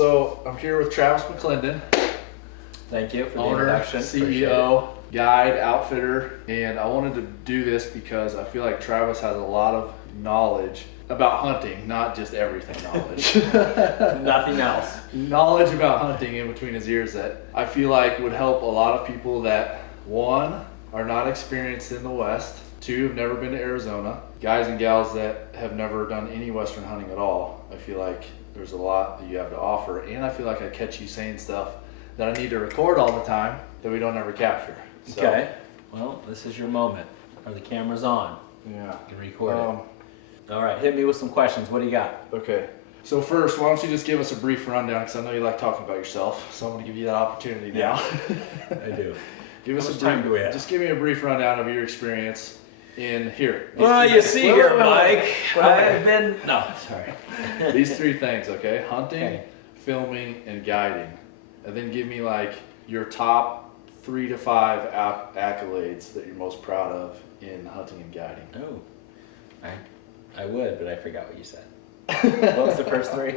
So I'm here with Travis McClendon. Thank you for the owner, introduction. CEO, guide, outfitter, and I wanted to do this because I feel like Travis has a lot of knowledge about hunting, not just everything knowledge. Nothing else. Knowledge about hunting in between his ears that I feel like would help a lot of people that, one, are not experienced in the West, two, have never been to Arizona, guys and gals that have never done any Western hunting at all. I feel like there's a lot that you have to offer, and I feel like I catch you saying stuff that I need to record all the time that we don't ever capture. So, Okay. Well, this is your moment. Are the cameras on? yeah. You can record it. All right, hit me with some questions. What do you got? Okay. So first, why don't you just give us a brief rundown, because I know you like talking about yourself, so I'm going to give you that opportunity now. I do. Give us How much a brief, time do we have? Just give me a brief rundown of your experience in here. Well, you see here, Mike, I've been... No, sorry. These three things, okay? Hunting, Okay. filming, and guiding. And then give me like your top 3 to 5 accolades that you're most proud of in hunting and guiding. Oh, I would, but I forgot what you said. What was the first three?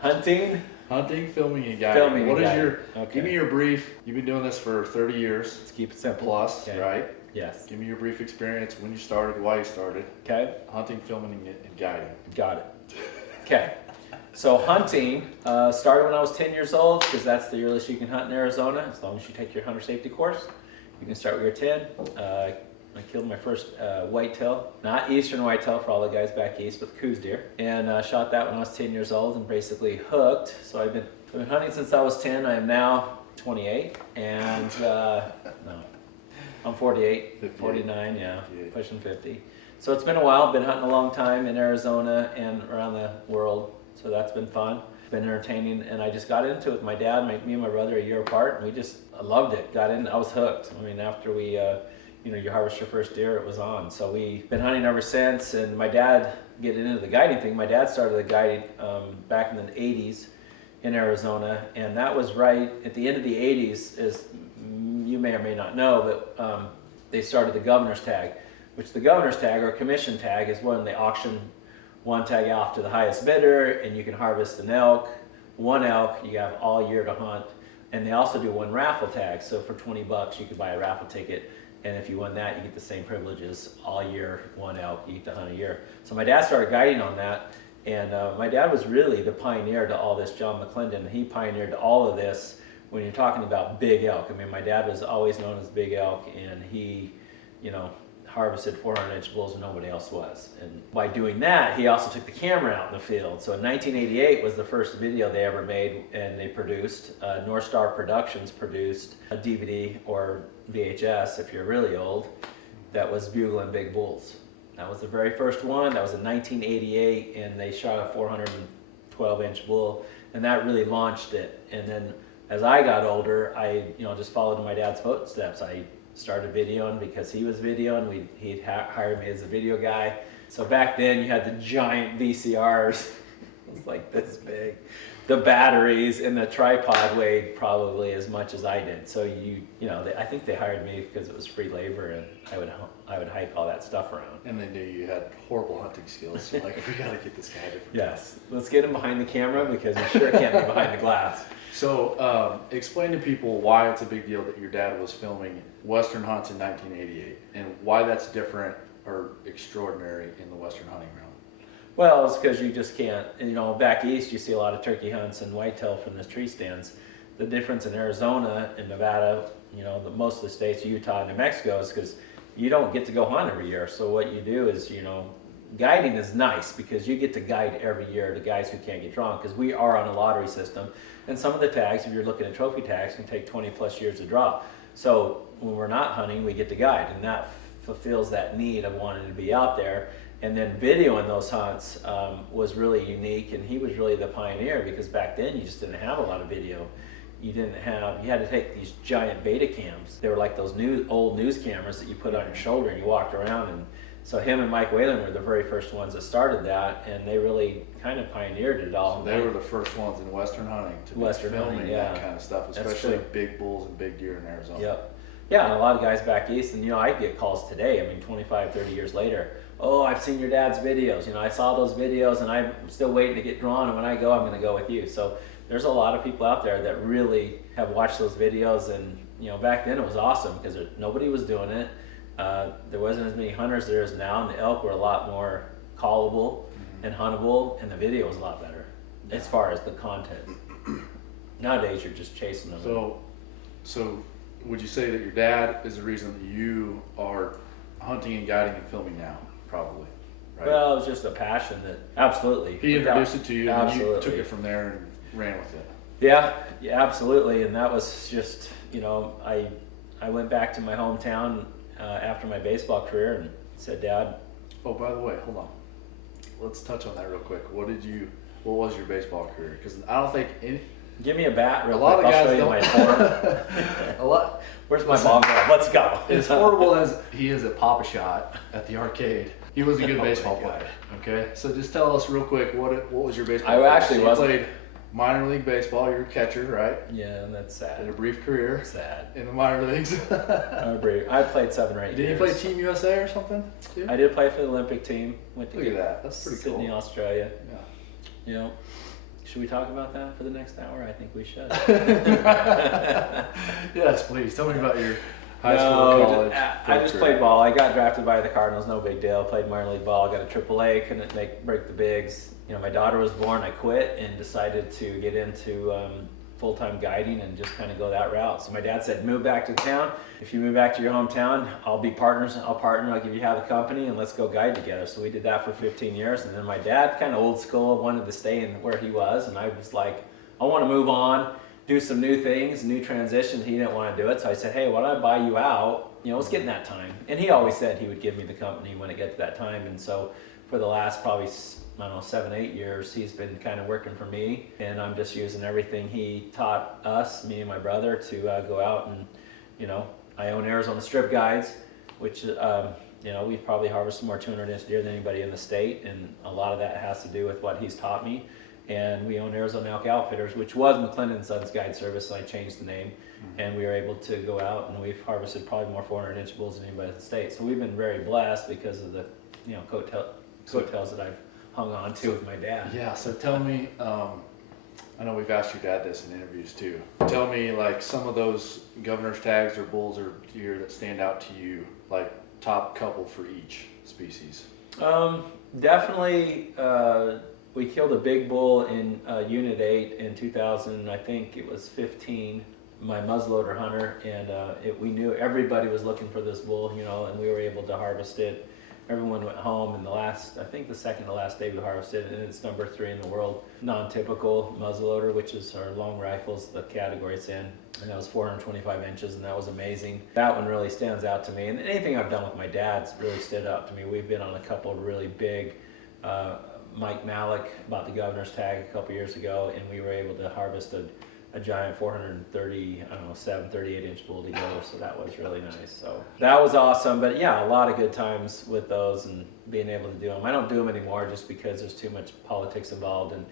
Hunting? Hunting, filming, and guiding. Filming What and is guiding. your, Okay. give me your brief, you've been doing this for 30 years Let's keep it simple. plus, Okay. right? Yes. Give me your brief experience, when you started, why you started. Okay. Hunting, filming, and guiding. Got it. Okay. So hunting started when I was 10 years old, because that's the earliest you can hunt in Arizona. As long as you take your hunter safety course, you can start when you're 10. I killed my first whitetail, not eastern whitetail for all the guys back east, but Coues deer, and shot that when I was 10 years old and basically hooked. So I've been hunting since I was 10. I am now 28, and no, I'm 48, 58. 49, yeah, 58. pushing 50. So it's been a while. Been hunting a long time in Arizona and around the world. So that's been fun, been entertaining, and I just got into it with my dad. Me and my brother, a year apart, and I loved it. Got in, I was hooked. I mean, after we, you harvest your first deer, it was on. So we've been hunting ever since. And my dad, getting into the guiding thing, my dad started the guiding back in the 80s in Arizona, and that was right at the end of the 80s, as you may or may not know, but they started the governor's tag, which the governor's tag or commission tag is when they auction one tag off to the highest bidder, and you can harvest an elk, one elk, you have all year to hunt. And they also do one raffle tag, so for 20 bucks you could buy a raffle ticket, and if you win that, you get the same privileges all year, one elk, you get to hunt a year. So my dad started guiding on that, and my dad was really the pioneer to all this, John McClendon. He pioneered all of this when you're talking about big elk. I mean, my dad was always known as Big Elk, and he, harvested 400-inch bulls when nobody else was. And by doing that, he also took the camera out in the field. So in 1988 was the first video they ever made, and they produced, North Star Productions produced a DVD or VHS, if you're really old, that was bugling big bulls. That was the very first one. That was in 1988, and they shot a 412-inch bull, and that really launched it. And then as I got older, I just followed in my dad's footsteps. I started videoing because he was videoing. He'd hired me as a video guy. So back then you had the giant VCRs. It was like this big. The batteries and the tripod weighed probably as much as I did. So I think they hired me because it was free labor, and I would hike all that stuff around. And they knew you had horrible hunting skills, so like, we gotta get this guy a different Yes, let's get him behind the camera because he sure can't be behind the glass. So, explain to people why it's a big deal that your dad was filming Western hunts in 1988, and why that's different or extraordinary in the Western hunting realm. Well, it's because you just can't, back east you see a lot of turkey hunts and whitetail from the tree stands. The difference in Arizona and Nevada, most of the states, Utah, New Mexico, is because you don't get to go hunt every year. So what you do is, guiding is nice because you get to guide every year to guys who can't get drawn, because we are on a lottery system. And some of the tags, if you're looking at trophy tags, can take 20 plus years to draw. So when we're not hunting, we get to guide, and that fulfills that need of wanting to be out there. And then videoing those hunts was really unique, and he was really the pioneer, because back then you just didn't have a lot of video. You had to take these giant beta cams. They were like those old news cameras that you put on your shoulder and you walked around. And so him and Mike Whalen were the very first ones that started that, and they really kind of pioneered it all. So they were the first ones in Western hunting to be filming that kind of stuff, especially big bulls and big deer in Arizona. Yep. Yeah, and a lot of guys back east, and I get calls today, 25, 30 years later, oh, I've seen your dad's videos. I saw those videos and I'm still waiting to get drawn. And when I go, I'm going to go with you. So there's a lot of people out there that really have watched those videos. And, back then it was awesome because nobody was doing it. There wasn't as many hunters there as now. And the elk were a lot more callable and huntable. And the video was a lot better as far as the content. Nowadays you're just chasing them. So would you say that your dad is the reason that you are hunting and guiding and filming now? Probably, right? Well, it was just a passion that, absolutely. He introduced it to you, and absolutely. you took it from there and ran with it. Yeah, absolutely. And that was just, I went back to my hometown after my baseball career and said, Dad. Oh, by the way, hold on. Let's touch on that real quick. What was your baseball career? Because I don't think give me a bat real a lot quick. of guys I'll show you don't. my form. A lot. Where's my ball glove? Let's go. As horrible as he is at Pop-A-Shot at the arcade, he was a good baseball player. Okay, so just tell us real quick what was your baseball? I actually You wasn't. played minor league baseball. You're a catcher, right? Yeah, and that's sad. Had a brief career Sad. in the minor leagues. I played 7 or 8 Did years. you play Team USA or something? Too? I did play for the Olympic team. Went to Look at that. That's pretty Sydney, cool. Australia. Yeah. Should we talk about that for the next hour? I think we should. Yes, please. Tell me about your high No, school, college. I just played ball. I got drafted by the Cardinals, no big deal. Played minor league ball, got a AAA, couldn't break the bigs. My daughter was born, I quit and decided to get into full-time guiding and just kind of go that route. So my dad said, move back to town. If you move back to your hometown, I'll be partners. I'll partner, I'll give you half the company and let's go guide together. So we did that for 15 years. And then my dad, kind of old school, wanted to stay in where he was. And I was like, I want to move on, do some new things, new transitions. He didn't want to do it. So I said, hey, why don't I buy you out? It's getting that time. And he always said he would give me the company when it got to that time. And so for the last probably, 7, 8 years, he's been kind of working for me. And I'm just using everything he taught us, me and my brother, to go out and, I own Arizona Strip Guides, which, we've probably harvested more 200-inch deer than anybody in the state. And a lot of that has to do with what he's taught me. And we own Arizona Elk Outfitters, which was McClendon Sons Guide Service, so I changed the name. And we were able to go out and we've harvested probably more 400-inch bulls than anybody in the state. So we've been very blessed because of the, coattails that I've hung on to with my dad. Yeah, so tell me, I know we've asked your dad this in interviews too. Tell me like some of those governor's tags or bulls or deer that stand out to you, like top couple for each species. Definitely, we killed a big bull in Unit 8 in 2000, I think it was 15, my muzzleloader hunter, and we knew everybody was looking for this bull, and we were able to harvest it. Everyone went home, and the second to last day we harvested it, and it's number 3 in the world. Non-typical muzzleloader, which is our long rifles, the category it's in, and that was 425 inches, and that was amazing. That one really stands out to me, and anything I've done with my dad's really stood out to me. We've been on a couple of really big, Mike Malik bought the governor's tag a couple years ago, and we were able to harvest a giant 38-inch bull together, so that was really nice. So that was awesome, but yeah, a lot of good times with those and being able to do them. I don't do them anymore just because there's too much politics involved, and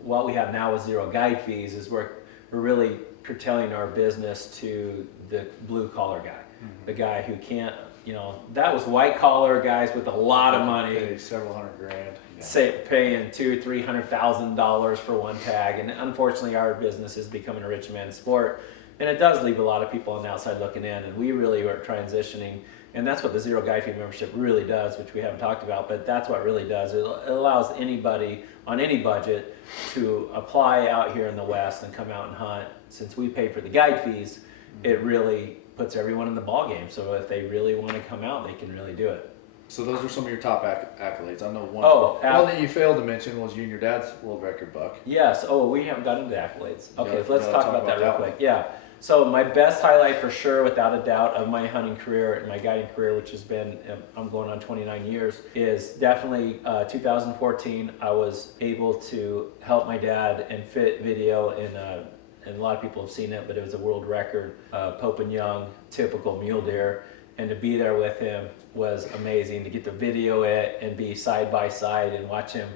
what we have now with zero guide fees is we're really curtailing our business to the blue collar guy, the guy who can't, that was white collar guys with a lot of money. Pay several $100,000. Yeah. Say paying $200,000-$300,000 for one tag, and unfortunately our business is becoming a rich man's sport, and it does leave a lot of people on the outside looking in, and we really are transitioning, and that's what the zero guide fee membership really does, which we haven't talked about, but that's what it really does. It allows anybody on any budget to apply out here in the West and come out and hunt. Since we pay for the guide fees, it really puts everyone in the ball game, so if they really want to come out, they can really do it. So those are some of your top accolades. I know one. Oh, one that you failed to mention was you and your dad's world record buck. Yes. Oh, we haven't gotten into accolades. Okay, Yeah, let's talk about that real quick. Yeah. So my best highlight for sure, without a doubt, of my hunting career, my guiding career, which has been, I'm going on 29 years, is definitely 2014. I was able to help my dad and fit video and a lot of people have seen it, but it was a world record, Pope and Young, typical mule deer. And to be there with him was amazing, to get to video it and be side by side and watch him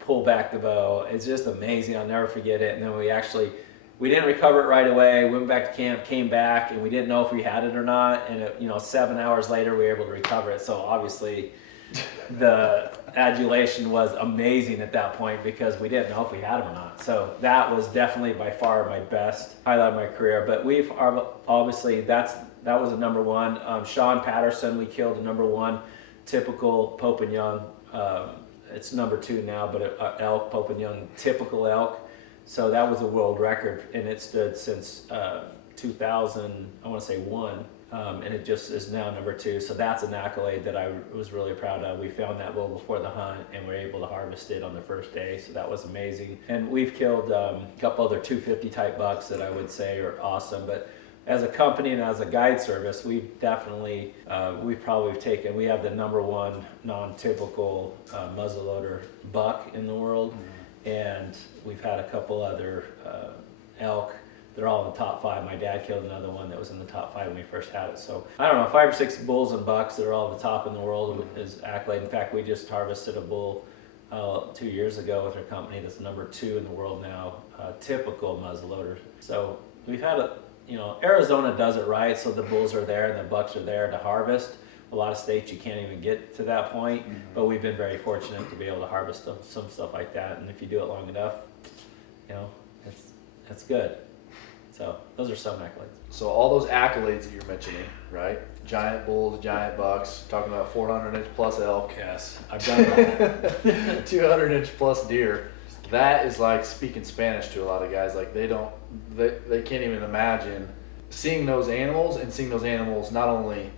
pull back the bow. It's just amazing. I'll never forget it. And then we didn't recover it right away. We went back to camp, came back, and we didn't know if we had it or not. And 7 hours later, we were able to recover it. So obviously, the adulation was amazing at that point because we didn't know if we had them or not. So that was definitely by far my best highlight of my career. But we've obviously that was a number one. Sean Patterson, we killed a number one typical Pope and Young. It's number two now, but elk, Pope and Young, typical elk. So that was a world record, and it stood since 2000, I want to say one. And it just is now number two. So that's an accolade that I was really proud of. We found that bull before the hunt and were able to harvest it on the first day. So that was amazing. And we've killed a couple other 250 type bucks that I would say are awesome. But as a company and as a guide service, we've definitely, we have the number one non-typical muzzleloader buck in the world. And we've had a couple other elk. They're all in the top five. My dad killed another one that was in the top five when we first had it. So I don't know, 5 or 6 bulls and bucks that are all at the top in the world is accolade. In fact, we just harvested a bull 2 years ago with our company that's number 2 in the world now, typical muzzleloader. So we've had Arizona does it right, so the bulls are there and the bucks are there to harvest. A lot of states you can't even get to that point, but we've been very fortunate to be able to harvest some stuff like that. And if you do it long enough, it's good. So those are some accolades. So all those accolades that you're mentioning, right? Giant bulls, giant bucks, talking about 400-inch plus elk. Yes, I've done that. 200-inch plus deer. That is like speaking Spanish to a lot of guys. Like they can't even imagine seeing those animals and seeing those animals not only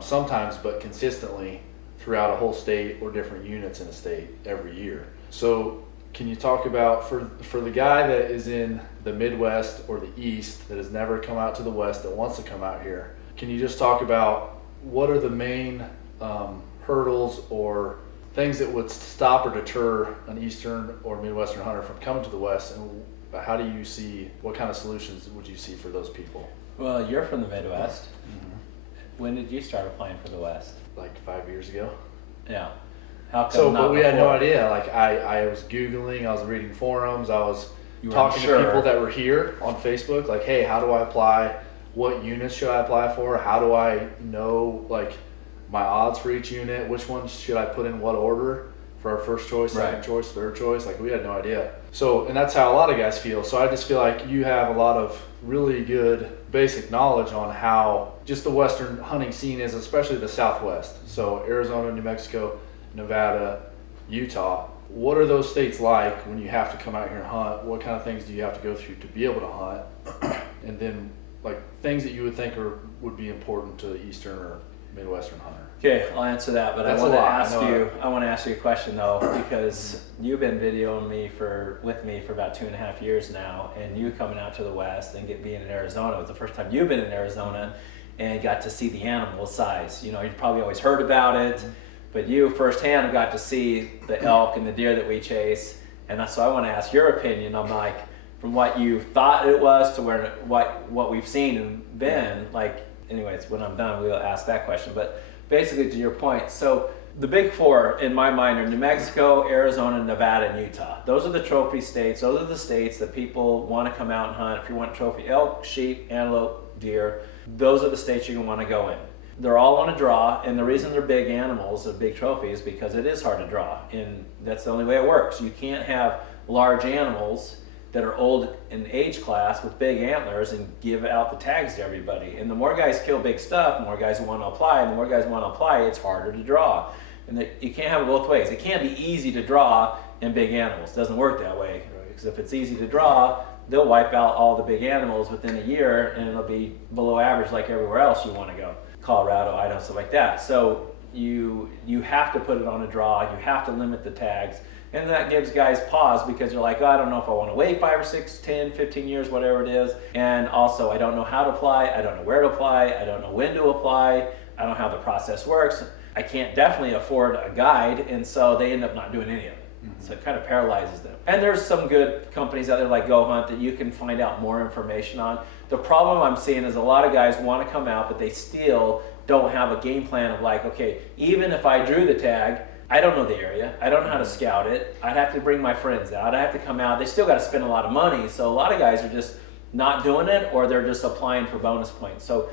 sometimes but consistently throughout a whole state or different units in a state every year. So can you talk about for the guy that is in the Midwest or the East that has never come out to the West that wants to come out here? Can you just talk about what are the main hurdles or things that would stop or deter an Eastern or Midwestern hunter from coming to the West, and how do you see, what kind of solutions would you see for those people? Well, you're from the Midwest. Mm-hmm. When did you start applying for the West? Like 5 years ago. Yeah. How come So, not but we had no before? idea. Like I was Googling, I was reading forums, I was You talking weren't to sure. people that were here on Facebook, like, hey, how do I apply? What units should I apply for? How do I know, like, my odds for each unit? Which ones should I put in what order for our first choice, second Right. choice, third choice? Like, we had no idea. So, and that's how a lot of guys feel. So I just feel like you have a lot of really good basic knowledge on how just the Western hunting scene is, especially the Southwest. So Arizona, New Mexico, Nevada, Utah. What are those states like when you have to come out here and hunt? What kind of things do you have to go through to be able to hunt? And then, like, things that you would think would be important to the Eastern or Midwestern hunter. Okay, I'll answer that, but That's I a lot, want to ask you a question though, because you've been videoing with me for about 2.5 years now, and you coming out to the West and being in Arizona was the first time you've been in Arizona and got to see the animal size. You probably always heard about it, but you firsthand got to see the elk and the deer that we chase, and so I want to ask your opinion on, like, from what you thought it was to what we've seen and been like. Anyways, when I'm done, we'll ask that question. But basically, to your point, so the big four in my mind are New Mexico, Arizona, Nevada, and Utah. Those are the trophy states. Those are the states that people want to come out and hunt. If you want trophy elk, sheep, antelope, deer, those are the states you're going to want to go in. They're all on a draw, and the reason they're big animals, they're big trophies, because it is hard to draw, and that's the only way it works. You can't have large animals that are old in age class with big antlers and give out the tags to everybody. And the more guys kill big stuff, the more guys want to apply, and the more guys want to apply, it's harder to draw. And you can't have it both ways. It can't be easy to draw in big animals. It doesn't work that way. Because if it's easy to draw, they'll wipe out all the big animals within a year, and it'll be below average like everywhere else you want to go. Colorado, Idaho, stuff like that. So you have to put it on a draw. You have to limit the tags. And that gives guys pause, because they're like, oh, I don't know if I want to wait 5 or 6, 10, 15 years, whatever it is. And also, I don't know how to apply. I don't know where to apply. I don't know when to apply. I don't know how the process works. I can't definitely afford a guide. And so they end up not doing any of it. Mm-hmm. So it kind of paralyzes them. And there's some good companies out there like Go Hunt that you can find out more information on. The problem I'm seeing is a lot of guys want to come out, but they still don't have a game plan of, like, okay, even if I drew the tag, I don't know the area. I don't know how to scout it. I'd have to bring my friends out. I have to come out. They still got to spend a lot of money. So a lot of guys are just not doing it, or they're just applying for bonus points. So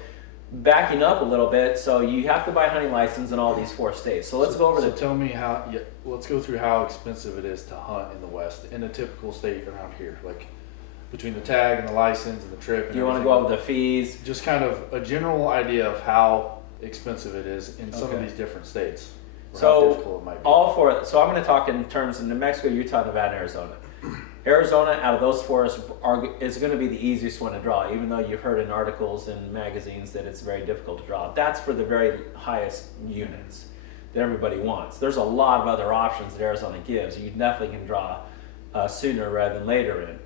backing up a little bit, so you have to buy a hunting license in all these 4 states. So let's go over tell me let's go through how expensive it is to hunt in the West, in a typical state around here, like between the tag and the license and the trip. And do you want to go over the fees? Just kind of a general idea of how expensive it is in some of these different states. How difficult it might be. So I'm going to talk in terms of New Mexico, Utah, Nevada, and Arizona. Arizona, out of those 4, is going to be the easiest one to draw, even though you've heard in articles and magazines that it's very difficult to draw. That's for the very highest units that everybody wants. There's a lot of other options that Arizona gives. You definitely can draw sooner rather than later in.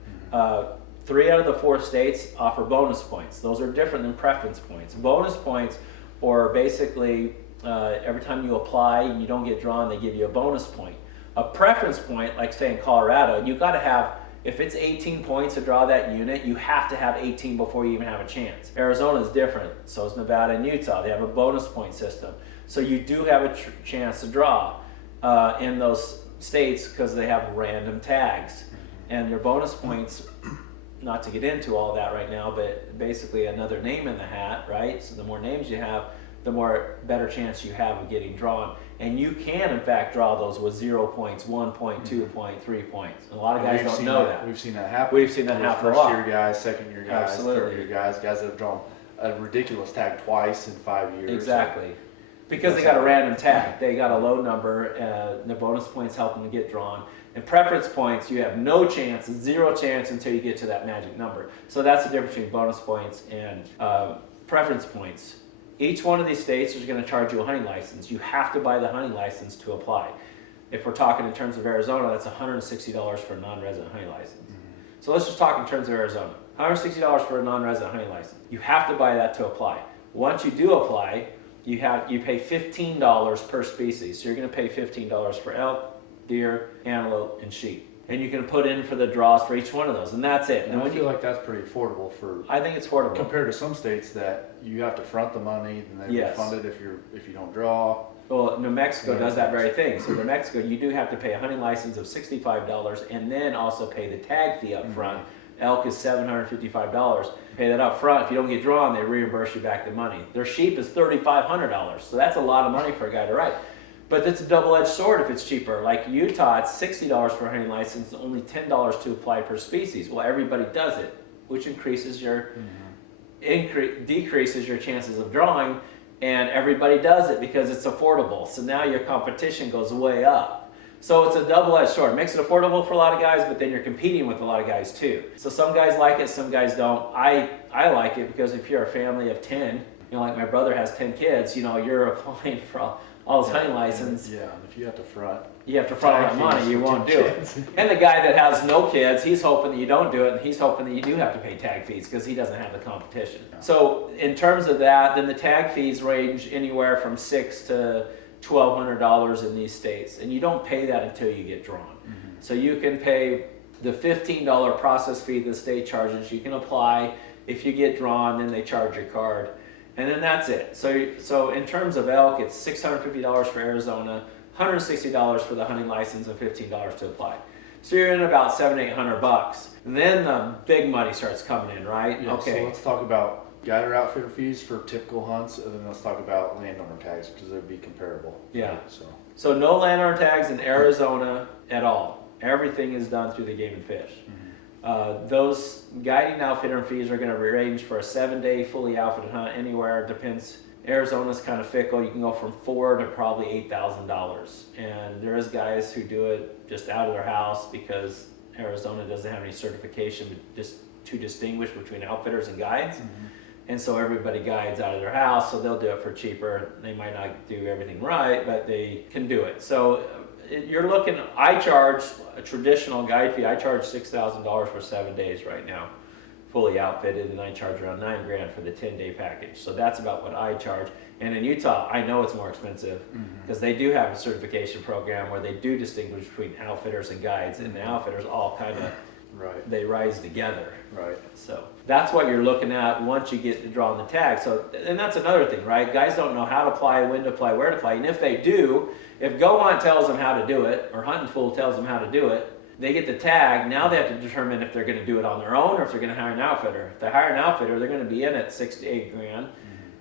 3 out of the 4 states offer bonus points. Those are different than preference points. Bonus points, or basically every time you apply and you don't get drawn, they give you a bonus point. A preference point, like say in Colorado, you got to have, if it's 18 points to draw that unit, you have to have 18 before you even have a chance. Arizona is different, so is Nevada and Utah. They have a bonus point system. So you do have a chance to draw in those states because they have random tags. And their bonus points, not to get into all that right now, but basically another name in the hat, right? So the more names you have, the more better chance you have of getting drawn. And you can, in fact, draw those with 0 points, 1 point, 2 point, 3 points. And a lot of guys don't know that. We've seen that happen. We've seen that happen a lot. First year guys, second year guys, Absolutely. third year guys that have drawn a ridiculous tag twice in 5 years. Exactly. Because they got a random tag. They got a low number, the bonus points help them to get drawn. And preference points, you have no chance, 0 chance until you get to that magic number. So that's the difference between bonus points and preference points. Each one of these states is going to charge you a hunting license. You have to buy the hunting license to apply. If we're talking in terms of Arizona, that's $160 for a non-resident hunting license. So let's just talk in terms of Arizona. $160 for a non-resident hunting license. You have to buy that to apply. Once you do apply, you pay $15 per species. So you're going to pay $15 for elk, deer, antelope, and sheep. And you can put in for the draws for each one of those, and that's it. And I feel like that's pretty affordable for. I think it's affordable compared to some states that you have to front the money and they refund it if you don't draw. Well, New Mexico does that very thing. So New Mexico, you do have to pay a hunting license of $65 and then also pay the tag fee up front. Elk is $755. Pay that up front. If you don't get drawn, they reimburse you back the money. Their sheep is $3,500. So that's a lot of money for a guy to write. But it's a double-edged sword if it's cheaper. Like Utah, it's $60 for a hunting license, only $10 to apply per species. Well, everybody does it, which increases your decreases your chances of drawing, and everybody does it because it's affordable. So now your competition goes way up. So it's a double-edged sword. It makes it affordable for a lot of guys, but then you're competing with a lot of guys too. So some guys like it, some guys don't. I like it because if you're a family of 10, like my brother has 10 kids, you're applying for all his hunting license. Yeah, and if you have to front that money, you won't do it. And the guy that has no kids, he's hoping that you don't do it, and he's hoping that you do have to pay tag fees because he doesn't have the competition. Yeah. So in terms of that, then the tag fees range anywhere from $600 to $1,200 in these states, and you don't pay that until you get drawn. So you can pay the $15 process fee the state charges. You can apply. If you get drawn, then they charge your card. And then that's it. So in terms of elk, it's $650 for Arizona, $160 for the hunting license, and $15 to apply. So you're in about $700-800. Then the big money starts coming in, right? Yeah, okay. So let's talk about guide or outfitter fees for typical hunts, and then let's talk about landowner tags because they'd be comparable. Yeah. So no landowner tags in Arizona at all. Everything is done through the Game and Fish. Those guiding outfitter fees are going to range for a 7-day fully outfitted hunt anywhere. It depends. Arizona's kind of fickle. You can go from $4,000 to probably $8,000. And there is guys who do it just out of their house because Arizona doesn't have any certification just to distinguish between outfitters and guides. And so everybody guides out of their house, so they'll do it for cheaper. They might not do everything right, but they can do it. So you're looking, I charge a traditional guide fee. I charge $6,000 for 7 days right now, fully outfitted, and I charge around $9,000 for the 10-day package. So that's about what I charge. And in Utah, I know it's more expensive because they do have a certification program where they do distinguish between outfitters and guides, and the outfitters all kind of they rise together. So that's what you're looking at once you get to draw on the tag. So, and that's another thing, right? Guys don't know how to apply, when to apply, where to apply, and if they do, if Go Hunt tells them how to do it, or Hunting Fool tells them how to do it, they get the tag. Now they have to determine if they're going to do it on their own or if they're going to hire an outfitter. If they hire an outfitter, they're going to be in at $6,000 to $8,000,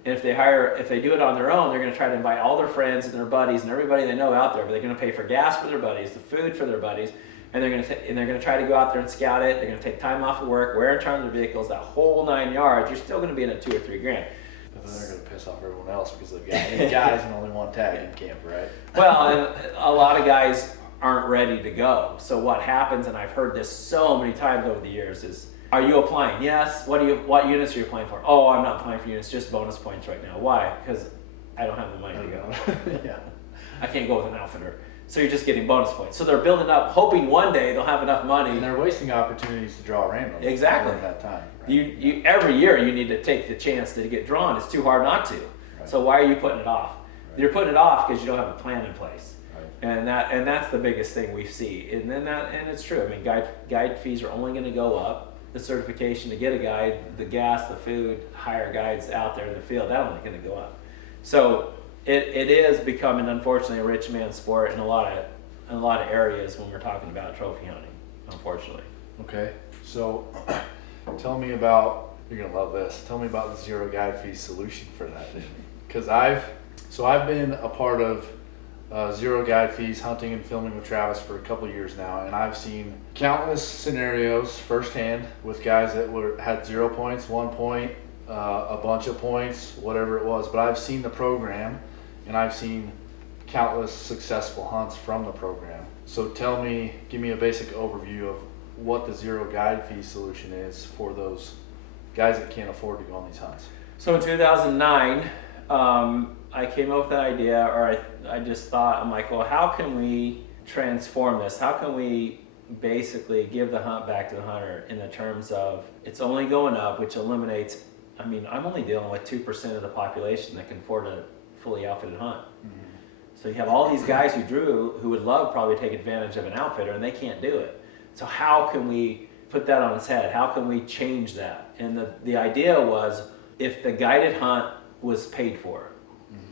And if they do it on their own, they're going to try to invite all their friends and their buddies and everybody they know out there. But they're going to pay for gas for their buddies, the food for their buddies, and they're going to try to go out there and scout it. They're going to take time off of work, wear and tear on their vehicles, that whole 9 yards. You're still going to be in at $2,000 or $3,000. But then they're going to piss off everyone else because they've got 8 guys and only one tag in camp, right? Well, and a lot of guys aren't ready to go. So what happens, and I've heard this so many times over the years, is, are you applying? Yes. What units are you applying for? Oh, I'm not applying for units, just bonus points right now. Why? Because I don't have the money to go. Yeah. I can't go with an outfitter. So you're just getting bonus points. So they're building up, hoping one day they'll have enough money. And they're wasting opportunities to draw randomly. Exactly. During that time. Right? You every year you need to take the chance to get drawn. It's too hard not to. Right. So why are you putting it off? Right. You're putting it off because you don't have a plan in place. Right. And that's the biggest thing we see. And it's true. I mean, guide fees are only going to go up. The certification to get a guide, the gas, the food, hire guides out there in the field, that's only going to go up. So it is becoming, unfortunately, a rich man's sport in a lot of areas when we're talking about trophy hunting, unfortunately. Okay, so tell me about, you're gonna love this, tell me about the zero guide fee solution for that. Because I've been a part of zero guide fees hunting and filming with Travis for a couple of years now, and I've seen countless scenarios firsthand with guys that had 0 points, 1 point, a bunch of points, whatever it was. But I've seen the program, and I've seen countless successful hunts from the program. So give me a basic overview of what the zero guide fee solution is for those guys that can't afford to go on these hunts. So in 2009, I came up with the idea, or I just thought, I'm like, well, how can we transform this? How can we basically give the hunt back to the hunter in the terms of it's only going up, which eliminates, I mean, I'm only dealing with 2% of the population that can afford a fully outfitted hunt. Mm-hmm. So you have all these guys who would love probably to take advantage of an outfitter, and they can't do it. So how can we put that on its head? How can we change that? And the idea was, if the guided hunt was paid for,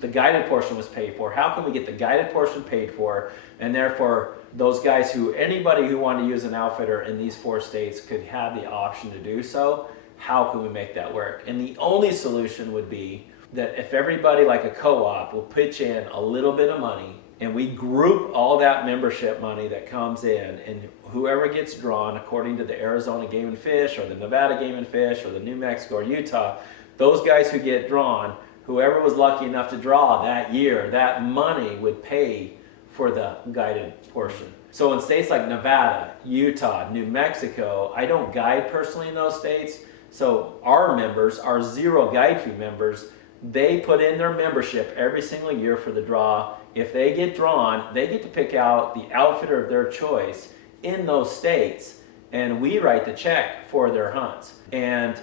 the guided portion was paid for, how can we get the guided portion paid for, and therefore those guys anybody who wanted to use an outfitter in these 4 states could have the option to do so? How can we make that work? And the only solution would be that if everybody, like a co-op, will pitch in a little bit of money, and we group all that membership money that comes in, and whoever gets drawn according to the Arizona Game and Fish, or the Nevada Game and Fish, or the New Mexico or Utah, those guys who get drawn, whoever was lucky enough to draw that year, that money would pay for the guided portion. So in states like Nevada, Utah, New Mexico, I don't guide personally in those states. So our members, our zero guide fee members, they put in their membership every single year for the draw. If they get drawn, they get to pick out the outfitter of their choice in those states, and we write the check for their hunts. And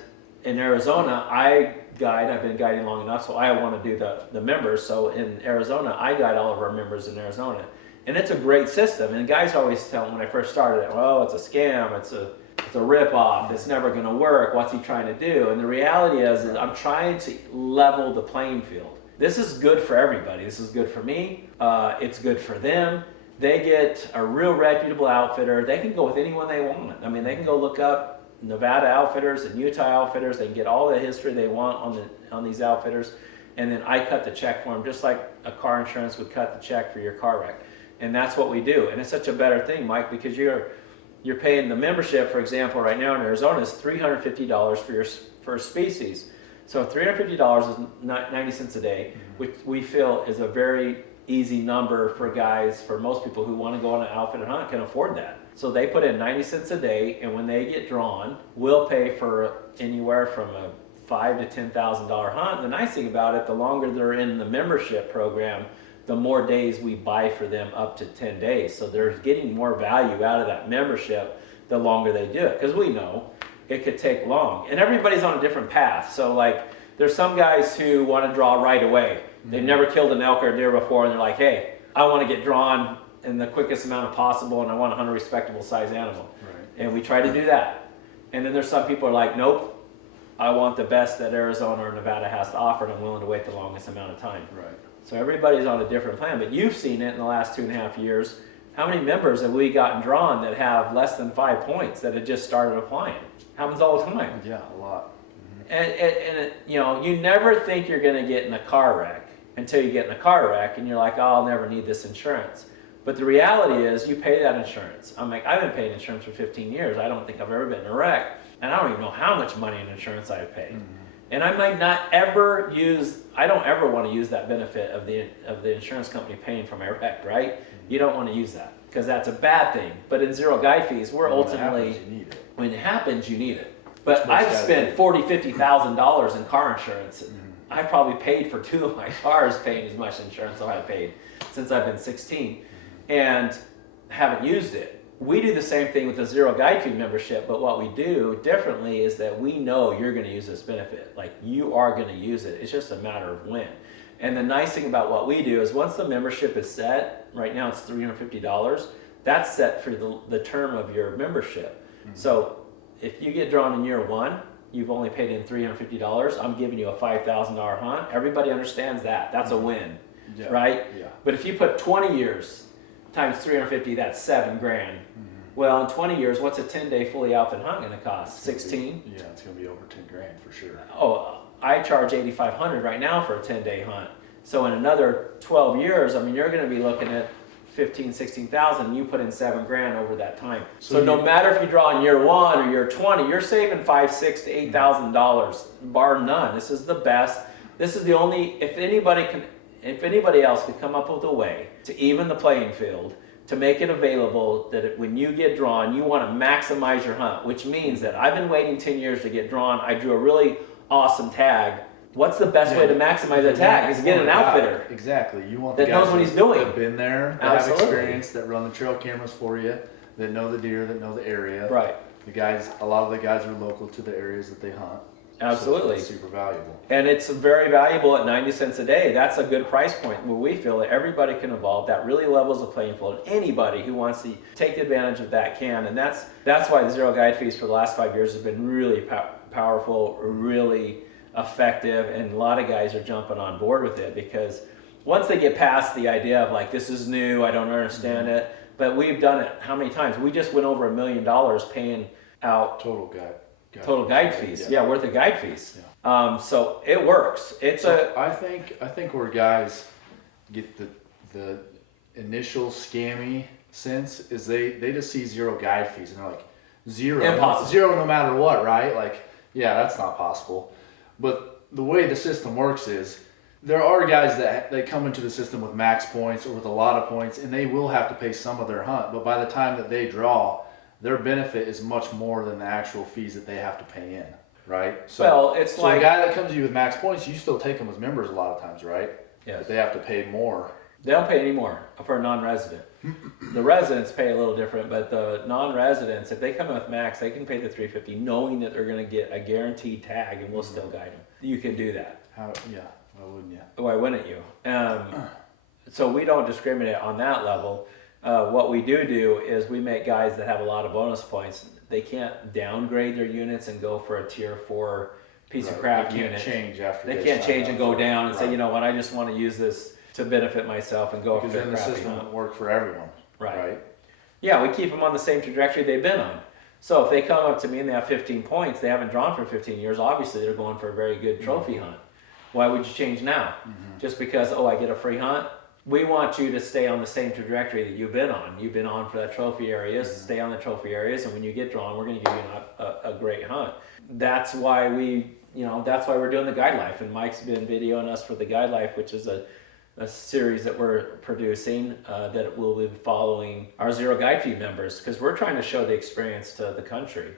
in Arizona, I've been guiding long enough, so I want to do the members. So in Arizona, I guide all of our members in Arizona. And it's a great system. And guys always tell me when I first started it, well, it's a scam, it's a rip-off, it's never going to work, what's he trying to do? And the reality is I'm trying to level the playing field. This is good for everybody. This is good for me. It's good for them. They get a real reputable outfitter. They can go with anyone they want. I mean, they can go look up Nevada outfitters and Utah outfitters. They can get all the history they want on these outfitters. And then I cut the check for them, just like a car insurance would cut the check for your car wreck. And that's what we do. And it's such a better thing, Mike, because you're paying the membership, for example, right now in Arizona is $350 for your first species. So $350 is 90 cents a day, which we feel is a very easy number for guys, for most people who want to go on an outfitted hunt can afford that. So they put in 90 cents a day, and when they get drawn, we'll pay for anywhere from a $5,000 to $10,000 hunt. The nice thing about it, the longer they're in the membership program, the more days we buy for them, up to 10 days. So they're getting more value out of that membership the longer they do it, because we know it could take long. And everybody's on a different path. So like, there's some guys who want to draw right away. They've never killed an elk or a deer before, and they're like, hey, I want to get drawn in the quickest amount of possible, and I want to hunt a respectable size animal. Right. And we try to do that. And then there's some people who are like, nope, I want the best that Arizona or Nevada has to offer, and I'm willing to wait the longest amount of time. Right. So everybody's on a different plan, but you've seen it in the last 2.5 years. How many members have we gotten drawn that have less than 5 points that have just started applying? Happens all the time. Yeah, a lot. And you know, you never think you're going to get in a car wreck until you get in a car wreck and you're like, oh, I'll never need this insurance. But the reality is you pay that insurance. I'm like, I've been paying insurance for 15 years. I don't think I've ever been in a wreck. And I don't even know how much money in insurance I've paid. And I might not ever I don't ever want to use that benefit of the insurance company paying for my wreck, right? You don't want to use that because that's a bad thing. But in zero guide fees, we're ultimately, when it happens, you need it. But I've spent $40,000, $50,000 in car insurance. I've probably paid for 2 of my cars paying as much insurance as I've paid since I've been 16 and haven't used it. We do the same thing with the zero guide fee membership, but what we do differently is that we know you're going to use this benefit. Like, you are going to use it. It's just a matter of when. And the nice thing about what we do is once the membership is set, right now it's $350, that's set for the term of your membership. So if you get drawn in year 1, you've only paid in $350, I'm giving you a $5,000 hunt. Everybody understands that. That's a win, right? Yeah. But if you put 20 years times 350, that's $7,000. Well, in 20 years, what's a 10-day fully outfit hunt going to cost? 16? Yeah, it's going to be over 10 grand for sure. Oh, I charge $8,500 right now for a 10-day hunt. So in another 12 years, I mean, you're going to be looking at 15, 16,000. You put in $7,000 over that time. So no matter if you draw in year 1 or year 20, you're saving $5,000, $6,000 to $8,000, bar none. This is the best. This is the only. If anybody else could come up with a way to even the playing field, to make it available that when you get drawn, you want to maximize your hunt, which means that I've been waiting 10 years to get drawn. I drew a really awesome tag. What's the best way to maximize that tag? Is get an outfitter. Exactly. You want that knows what he's doing. That have been there, that have experience, that run the trail cameras for you, that know the deer, that know the area. Right. The guys, a lot of the guys are local to the areas that they hunt. Absolutely. So it's super valuable. And it's very valuable at 90 cents a day. That's a good price point where we feel that everybody can evolve. That really levels the playing field. Anybody who wants to take advantage of that can. And that's why the zero guide fees for the last 5 years have been really powerful, really effective. And a lot of guys are jumping on board with it because once they get past the idea of like, this is new, I don't understand it. But we've done it how many times? We just went over $1 million paying out total guide fees. Yeah, worth of guide fees. Yeah. So it works. I think where guys get the initial scammy sense is they just see zero guide fees and they're like, zero no matter what, right? Like, yeah, that's not possible. But the way the system works is there are guys that they come into the system with max points or with a lot of points, and they will have to pay some of their hunt. But by the time that they draw, their benefit is much more than the actual fees that they have to pay in, right? So, it's like a guy that comes to you with max points, you still take them as members a lot of times, right? Yes. But they have to pay more. They don't pay any more for a non-resident. The residents pay a little different, but the non-residents, if they come in with max, they can pay the $350, knowing that they're going to get a guaranteed tag, and we'll still guide them. You can do that. Why wouldn't you? Why wouldn't you? So we don't discriminate on that level. What we do is we make guys that have a lot of bonus points. They can't downgrade their units and go for a tier 4 piece of crap unit. They can't change and go down and say, you know what, I just want to use this to benefit myself and go for the crappy hunt. Because then the system won't work for everyone. Right. Yeah, we keep them on the same trajectory they've been on. So if they come up to me and they have 15 points, they haven't drawn for 15 years, obviously they're going for a very good trophy hunt. Why would you change now? Just because, I get a free hunt? We want you to stay on the same trajectory that you've been on. You've been on for that trophy areas, stay on the trophy areas, and when you get drawn, we're going to give you a great hunt. That's why that's why we're doing the Guide Life, and Mike's been videoing us for the Guide Life, which is a series that we're producing that will be following our zero guide fee members, because we're trying to show the experience to the country.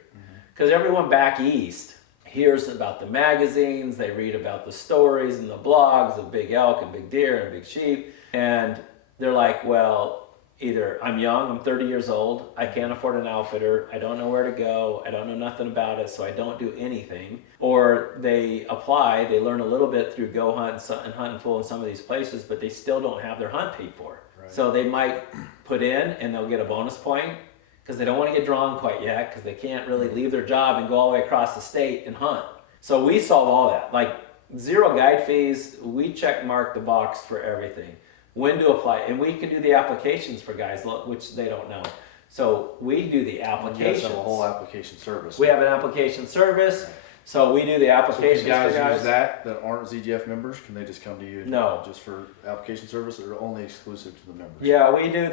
Because everyone back east hears about the magazines, they read about the stories and the blogs of big elk and big deer and big sheep, and they're like, well, either I'm young, I'm 30 years old, I can't afford an outfitter, I don't know where to go, I don't know nothing about it, so I don't do anything. Or they apply, they learn a little bit through Go Hunt and Hunt and Fool in some of these places, but they still don't have their hunt paid for. Right. So they might put in and they'll get a bonus point because they don't want to get drawn quite yet because they can't really leave their job and go all the way across the state and hunt. So we solve all that. Like zero guide fees, we check mark the box for everything. When to apply, and we can do the applications for guys, which they don't know. So we do the applications. You have a whole application service. We have an application service. So we do the So applications can guys for guys. use that aren't ZGF members? Can they just come to you? No. Just for application service, or only exclusive to the members? Yeah, we do.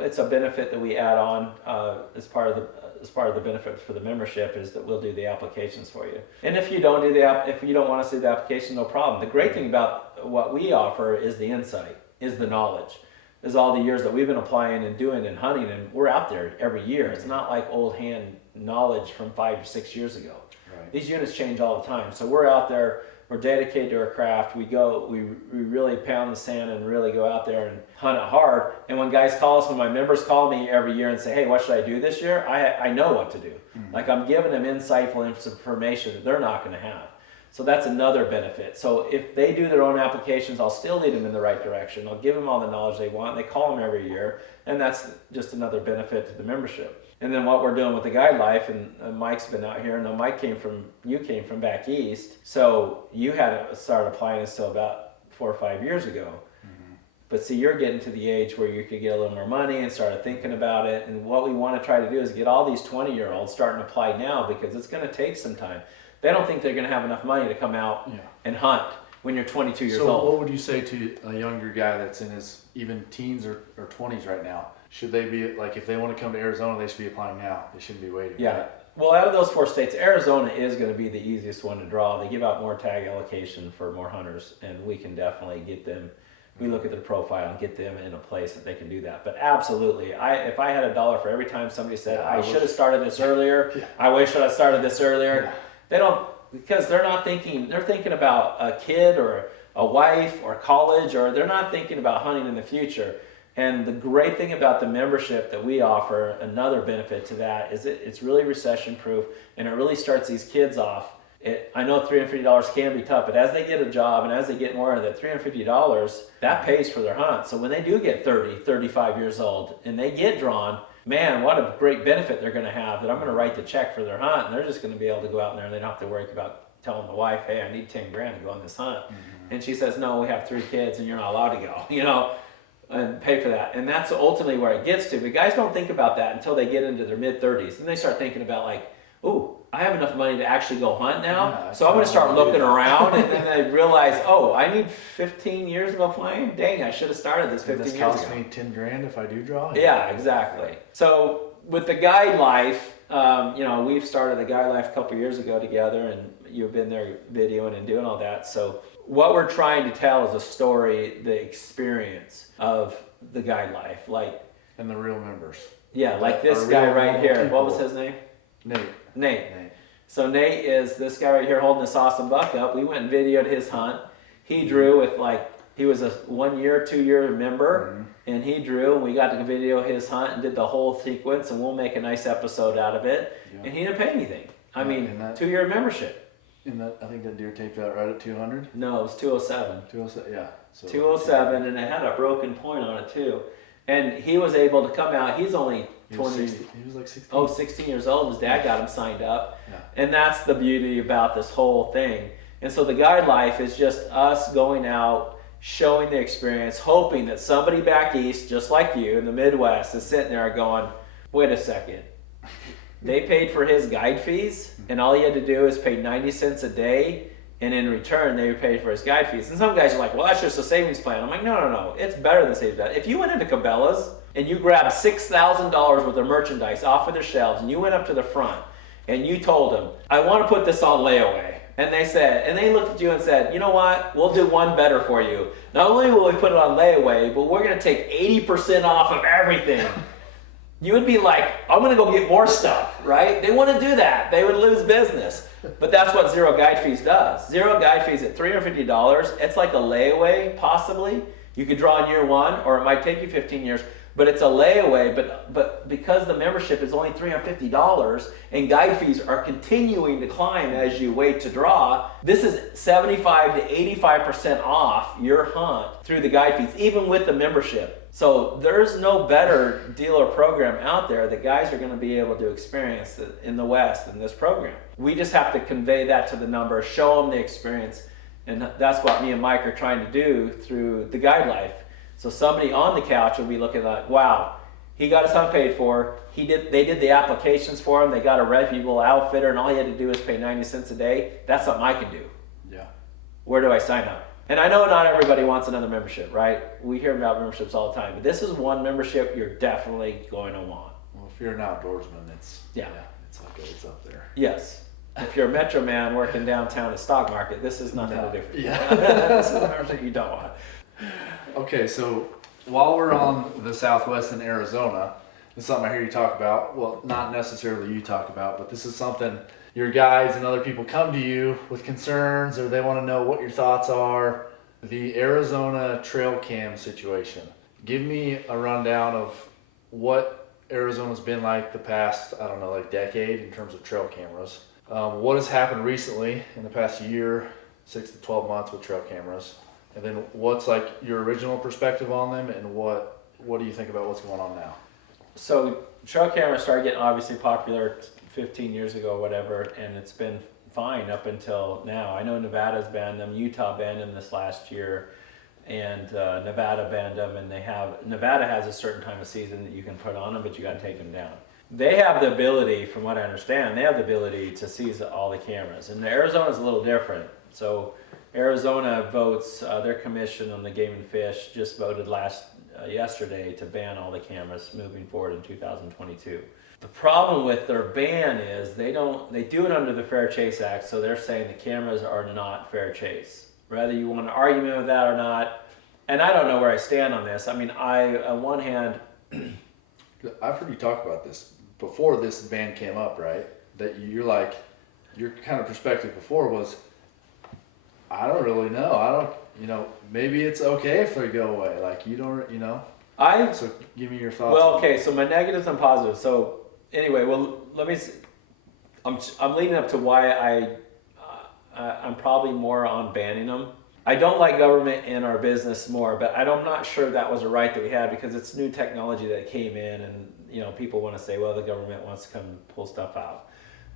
It's a benefit that we add on as part of the benefit for the membership is that we'll do the applications for you. And if you don't do if you don't want to see the application, no problem. The great thing about what we offer is the insight, is the knowledge, is all the years that we've been applying and doing and hunting, and we're out there every year. It's not like old hand knowledge from 5 or 6 years ago. Right. These units change all the time. So we're out there, we're dedicated to our craft. We really pound the sand and really go out there and hunt it hard. And when guys call us, when my members call me every year and say, hey, what should I do this year? I know what to do. Mm-hmm. Like I'm giving them insightful information that they're not going to have. So that's another benefit. So if they do their own applications, I'll still lead them in the right direction. I'll give them all the knowledge they want. They call them every year. And that's just another benefit to the membership. And then what we're doing with the Guide Life, and Mike's been out here. Now Mike came from back east, so you hadn't started applying until about 4 or 5 years ago. Mm-hmm. But see, you're getting to the age where you could get a little more money and start thinking about it. And what we want to try to do is get all these 20-year-olds starting to apply now, because it's going to take some time. They don't think they're going to have enough money to come out and hunt when you're 22 years old. So what would you say to a younger guy that's in his even teens or 20s right now? Should they be, like, if they want to come to Arizona, they should be applying now. They shouldn't be waiting. Yeah. Right? Well, out of those 4 states, Arizona is going to be the easiest one to draw. They give out more tag allocation for more hunters, and we can definitely get them. We look at their profile and get them in a place that they can do that. But absolutely, if I had $1 for every time somebody said, I should have started this earlier, I wish I had started this earlier, they don't, because they're not thinking, they're thinking about a kid or a wife or college, or they're not thinking about hunting in the future. And the great thing about the membership that we offer, another benefit to that, is it's really recession proof, and it really starts these kids off. I know $350 can be tough, but as they get a job and as they get more of that $350, that pays for their hunt. So when they do get 30, 35 years old and they get drawn, man, what a great benefit they're going to have, that I'm going to write the check for their hunt, and they're just going to be able to go out there and they don't have to worry about telling the wife, hey, I need 10 grand to go on this hunt. Mm-hmm. And she says, no, we have 3 kids and you're not allowed to go, and pay for that. And that's ultimately where it gets to. But guys don't think about that until they get into their mid-30s. And they start thinking about, like, ooh, I have enough money to actually go hunt now, so I'm going to start looking around. And then they realize, oh, I need 15 years to go flying? Dang, I should have started this 15 years ago. This costs me 10 grand if I do draw? Yeah, exactly. So with the Guide Life, we've started the Guide Life a couple years ago together, and you've been there videoing and doing all that. So what we're trying to tell is a story, the experience of the Guide Life, like, and the real members. Yeah, like this guy right here. People. What was his name? Nate. So Nate is this guy right here holding this awesome buck up. We went and videoed his hunt. He drew with, like, he was a 1 year, 2 year member, and he drew, and we got to video his hunt and did the whole sequence, and we'll make a nice episode out of it. Yeah. And he didn't pay anything. I mean, 2 year membership. And I think that deer taped out right at 200? No, it was 207. 207, yeah. So 207, and it had a broken point on it too. And he was able to come out. He's only 20. He was like 16. Oh, 16 years old. His dad got him signed up. Yeah. And that's the beauty about this whole thing. And so the Guide Life is just us going out, showing the experience, hoping that somebody back east, just like you in the Midwest, is sitting there going, wait a second. They paid for his guide fees, and all he had to do is pay 90 cents a day, and in return, they would pay for his guide fees. And some guys are like, well, that's just a savings plan. I'm like, no. It's better than savings plan. If you went into Cabela's and you grabbed $6,000 worth of merchandise off of their shelves, and you went up to the front, and you told them, I want to put this on layaway. And they looked at you and said, you know what? We'll do one better for you. Not only will we put it on layaway, but we're going to take 80% off of everything. You would be like, I'm going to go get more stuff, right? They want to do that. They would lose business. But that's what Zero Guide Fees does. Zero Guide Fees at $350, it's like a layaway, possibly. You could draw in year 1, or it might take you 15 years. But it's a layaway, but because the membership is only $350 and guide fees are continuing to climb as you wait to draw, this is 75 to 85% off your hunt through the guide fees, even with the membership. So there's no better deal or program out there that guys are going to be able to experience in the West than this program. We just have to convey that to the number, show them the experience, and that's what me and Mike are trying to do through the Guide Life. So somebody on the couch will be looking like, wow, He got his hunt paid for. They did the applications for him. They got a reputable outfitter, and all he had to do was pay 90 cents a day. That's something I can do. Yeah. Where do I sign up? And I know not everybody wants another membership, right? We hear about memberships all the time, but this is one membership you're definitely going to want. Well, if you're an outdoorsman, it's it's up there. Yes. If you're a Metro man working downtown at Stock Market, this is nothing to do for you. Yeah. This is a membership you don't want. Okay, so while we're on the Southwest in Arizona, this is something I hear you talk about. Well, not necessarily you talk about, but this is something your guides and other people come to you with concerns, or they want to know what your thoughts are. The Arizona trail cam situation. Give me a rundown of what Arizona's been like the past, I don't know, like decade in terms of trail cameras. What has happened recently in the past year, 6 to 12 months with trail cameras? And then what's like your original perspective on them, and what do you think about what's going on now? So trail cameras started getting obviously popular 15 years ago or whatever, and it's been fine up until now. I know Nevada's banned them, Utah banned them this last year, and Nevada banned them, and Nevada has a certain time of season that you can put on them, but you got to take them down. They have the ability, from what I understand, they have the ability to seize all the cameras, and Arizona's a little different. So Arizona votes, their commission on the game and fish just voted yesterday to ban all the cameras moving forward in 2022. The problem with their ban is they do it under the Fair Chase Act, so they're saying the cameras are not fair chase. Whether you want an argument with that or not, and I don't know where I stand on this. I mean, on one hand, I've heard you talk about this before this ban came up, right? That your kind of perspective before was, I don't really know. Maybe it's okay if they go away. Like, you don't, So give me your thoughts. Well, okay, so my negatives and positives. So anyway, let me see. I'm leading up to why I'm probably more on banning them. I don't like government in our business more, but I'm not sure that was a right that we had, because it's new technology that came in, and people want to say, well, the government wants to come pull stuff out.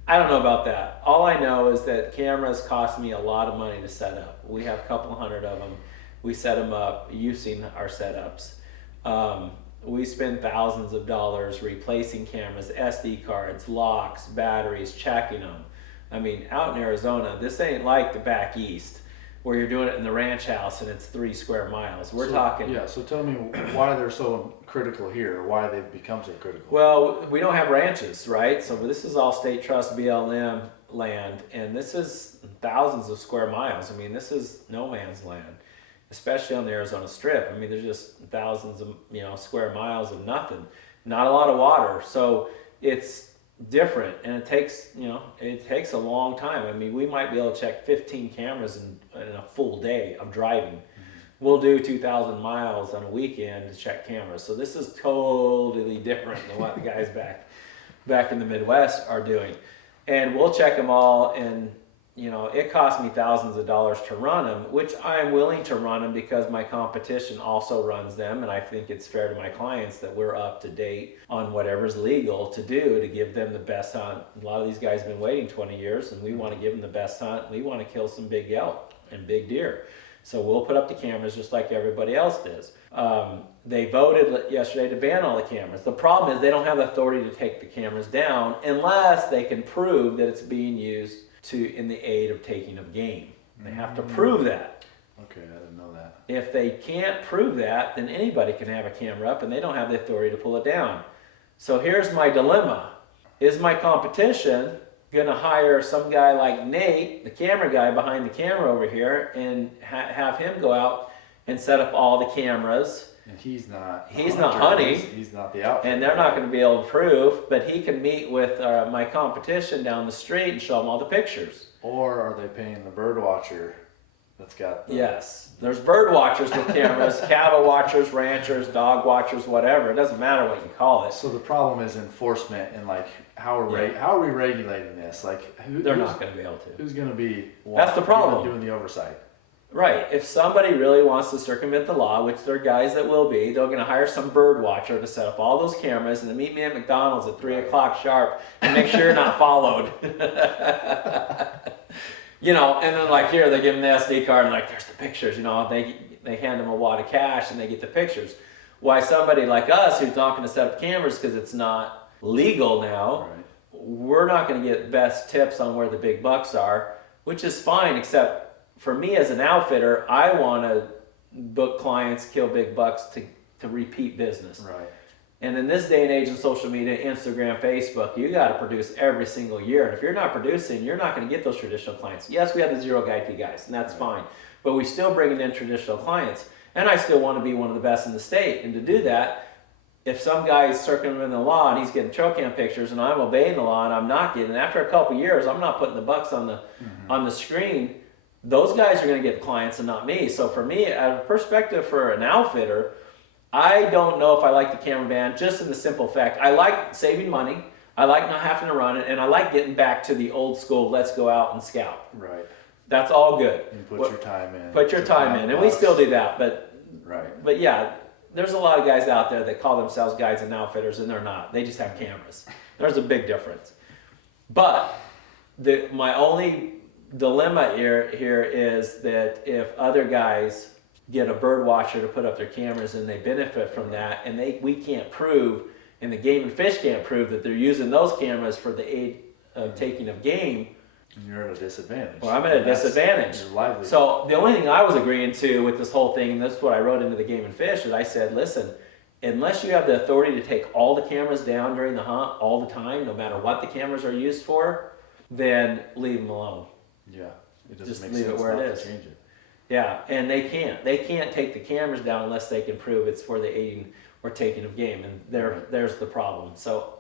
I don't know about that. All I know is that cameras cost me a lot of money to set up. We have a couple hundred of them. We set them up. You've seen our setups. We spend thousands of dollars replacing cameras, SD cards, locks, batteries, checking them. I mean, out in Arizona, this ain't like the back east where you're doing it in the ranch house and it's 3 square miles. We're talking. Yeah, so tell me why they're so critical here, why they've become so critical. Well, we don't have ranches, right? So this is all state trust BLM land, and this is thousands of square miles. I mean, this is no man's land, especially on the Arizona Strip. I mean, there's just thousands of square miles of nothing, not a lot of water. So it's different, and it takes a long time. I mean, we might be able to check 15 cameras in a full day of driving. We'll do 2,000 miles on a weekend to check cameras. So this is totally different than what the guys back in the Midwest are doing. And we'll check them all, and it costs me thousands of dollars to run them, which I'm willing to run them because my competition also runs them, and I think it's fair to my clients that we're up to date on whatever's legal to do to give them the best hunt. A lot of these guys have been waiting 20 years, and we want to give them the best hunt. We want to kill some big elk and big deer. So we'll put up the cameras just like everybody else does. They voted yesterday to ban all the cameras. The problem is they don't have the authority to take the cameras down unless they can prove that it's being used in the aid of taking of game. They have to prove that. Okay, I didn't know that. If they can't prove that, then anybody can have a camera up, and they don't have the authority to pull it down. So here's my dilemma. Is my competition going to hire some guy like Nate, the camera guy behind the camera over here, and have him go out and set up all the cameras? And he's not hunting. He's not the outfit. And they're not going to be able to prove, but he can meet with my competition down the street and show them all the pictures. Or are they paying the bird watcher that's got the... Yes. There's bird watchers with cameras, cattle watchers, ranchers, dog watchers, whatever. It doesn't matter what you call it. So the problem is enforcement, and like how are we regulating this? Like they're not going to be able to. Who's going to be That's the problem. Doing the oversight? Right. If somebody really wants to circumvent the law, which there are guys that will be, they're going to hire some bird watcher to set up all those cameras and then meet me at McDonald's at 3 o'clock sharp and make sure you're not followed. And then like here, they give them the SD card and like, there's the pictures, they hand them a wad of cash and they get the pictures. Why somebody like us who's not going to set up cameras because it's not legal now, Right. we're not going to get best tips on where the big bucks are, which is fine, except for me as an outfitter, I want to book clients, kill big bucks to repeat business. Right. And in this day and age in social media, Instagram, Facebook, you got to produce every single year. And if you're not producing, you're not going to get those traditional clients. Yes, we have the zero guide to guys, and that's fine. But we still bringing in traditional clients. And I still want to be one of the best in the state. And to do that, if some guy is circling in the law and he's getting trail cam pictures and I'm obeying the law and I'm not getting, after a couple years, I'm not putting the bucks on the screen, those guys are going to get clients and not me. So for me, as a perspective for an outfitter, I don't know if I like the camera ban, just in the simple fact, I like saving money, I like not having to run it, and I like getting back to the old school, let's go out and scout. Right. That's all good. And put your time in. Put your time in, and we still do that, but yeah, there's a lot of guys out there that call themselves guides and outfitters, and they're not. They just have cameras. There's a big difference. But my only dilemma here is that if other guys get a bird watcher to put up their cameras and they benefit from that, and we can't prove, and the game and fish can't prove that they're using those cameras for the aid of taking of game, and you're at a disadvantage. well, I'm at a disadvantage. Your livelihood. So the only thing I was agreeing to with this whole thing, and this is what I wrote into the game and fish, is I said, listen, unless you have the authority to take all the cameras down during the hunt all the time, no matter what the cameras are used for, then leave them alone. Yeah, it doesn't Just make leave sense it where not it to is. change it. Yeah, and they can't take the cameras down unless they can prove it's for the aiding or taking of game, and there's the problem. So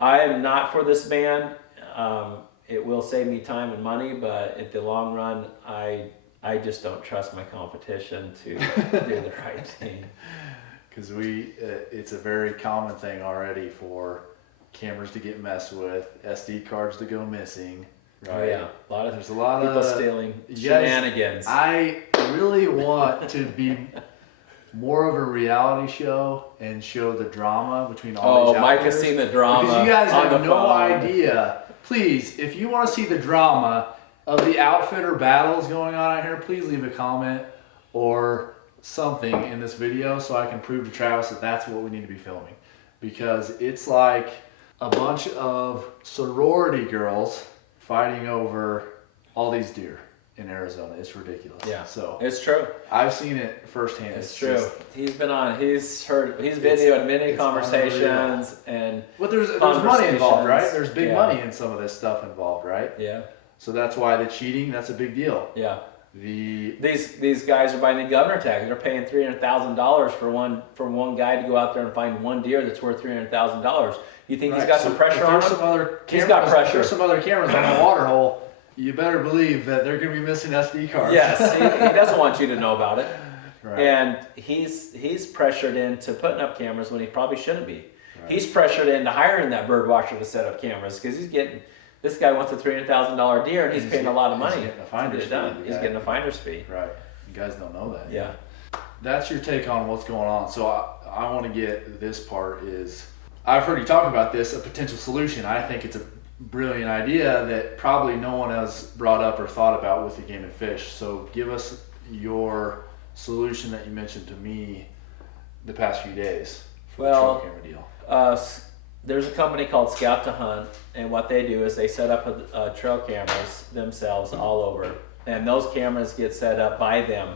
I am not for this ban. It will save me time and money, but at the long run, I just don't trust my competition to do the right thing. Because it's a very common thing already for cameras to get messed with, SD cards to go missing. Right? Oh yeah, There's a lot people of stealing shenanigans. I really want to be more of a reality show and show the drama between all these Mike outfitters. has seen the drama. Because you guys on have the no phone. idea. Please, if you want to see the drama of the outfitter battles going on out here, please leave a comment or something in this video so I can prove to Travis that that's what we need to be filming. Because it's like a bunch of sorority girls fighting over all these deer in Arizona. It's ridiculous. Yeah, so it's true. I've seen it firsthand. It's true. He's videoed many conversations and. But there's money involved, right? conversations. There's big money in some of this stuff involved, right? Yeah. So that's why the cheating, that's a big deal. Yeah. These These guys are buying the governor tag. They're paying $300,000 for one guy to go out there and find one deer that's worth $300,000. You think he's got some pressure on him? He's got pressure. If there's some other cameras on the water hole, you better believe that they're going to be missing SD cards. Yes, he doesn't want you to know about it. Right. And he's pressured into putting up cameras when he probably shouldn't be. Right. He's pressured into hiring that bird watcher to set up cameras because this guy wants a $300,000 deer and he's paying a lot of money. He's getting a finder's fee. He's getting a finder's fee. Right. You guys don't know that. Yeah. That's your take on what's going on. So I want to get this part is, I've heard you talk about this, a potential solution. I think it's a brilliant idea that probably no one has brought up or thought about with the game and fish. So give us your solution that you mentioned to me the past few days for the trail camera deal. There's a company called Scout to Hunt, and what they do is they set up trail cameras themselves all over, and those cameras get set up by them.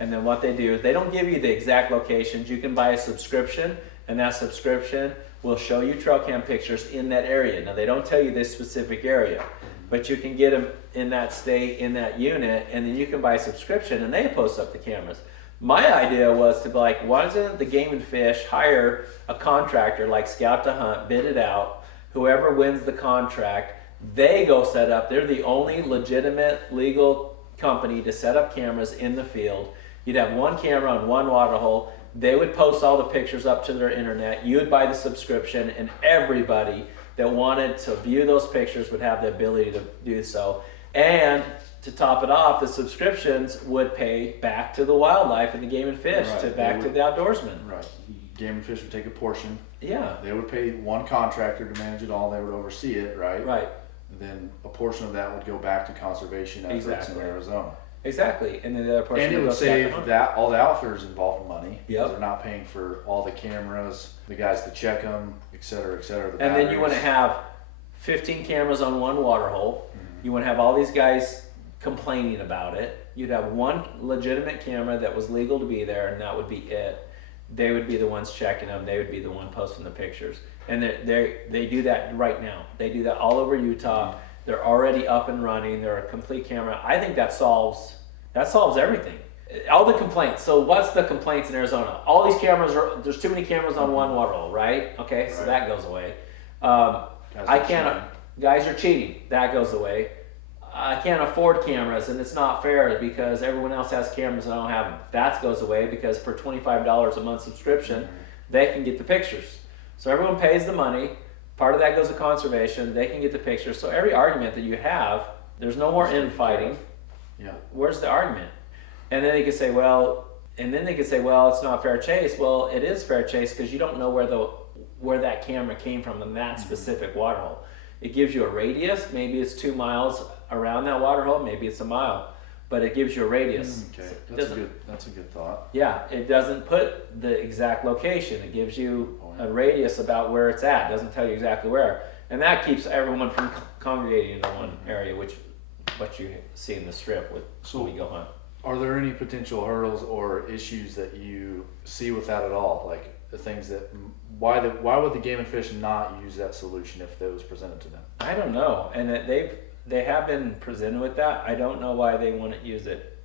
And then what they do is they don't give you the exact locations. You can buy a subscription, and that subscription will show you trail cam pictures in that area. Now they don't tell you this specific area, but you can get them in that state, in that unit, and then you can buy a subscription and they post up the cameras. My idea was to be like, why doesn't the Game and Fish hire a contractor like Scout to Hunt, bid it out, whoever wins the contract, they go set up. They're the only legitimate legal company to set up cameras in the field. You'd have one camera on one water hole. They would post all the pictures up to their internet. You would buy the subscription, and everybody that wanted to view those pictures would have the ability to do so. And to top it off, the subscriptions would pay back to the wildlife and the Game and Fish, Right. to the outdoorsmen. Right. Game and Fish would take a portion. Yeah. They would pay one contractor to manage it all. They would oversee it, right? Right. And then a portion of that would go back to conservation efforts Exactly. in Arizona. Exactly, and then the other portion And it will would go stack them save up. that all the outfitters involved in money. Yep. They're not paying for all the cameras, the guys to check them, et cetera, et cetera. The And then you want to batteries. have 15 cameras on one water hole. Mm-hmm. You want to have all these guys complaining about it. You'd have one legitimate camera that was legal to be there, and that would be it. They would be the ones checking them. They would be the one posting the pictures. And they do that right now. They do that all over Utah. They're already up and running. They're a complete camera. I think that solves everything. All the complaints. So what's the complaints in Arizona? All these cameras there's too many cameras on one water hole, right? Okay, so Right. that goes away. Guys Guys are cheating. That goes away. I can't afford cameras, and it's not fair because everyone else has cameras and I don't have them. That goes away because for $25 a month subscription, they can get the pictures. So everyone pays the money. Part of that goes to conservation. They can get the pictures. So every argument that you have, there's no more infighting. Yeah. Where's the argument? And then they could say, well, it's not fair chase. Well, it is fair chase because you don't know where that camera came from in that specific water hole. It gives you a radius. Maybe it's 2 miles around that water hole. Maybe it's a mile, but it gives you a radius. Okay, So that's a good thought. yeah, it doesn't put the exact location. It gives you a radius about where it's at. It doesn't tell you exactly where. And that keeps everyone from congregating in one area, which what you see in the strip when we go hunt. Are there any potential hurdles or issues that you see with that at all? Like the things that why would the Game and Fish not use that solution if that was presented to them? I don't know, and they have been presented with that. I don't know why they wouldn't use it.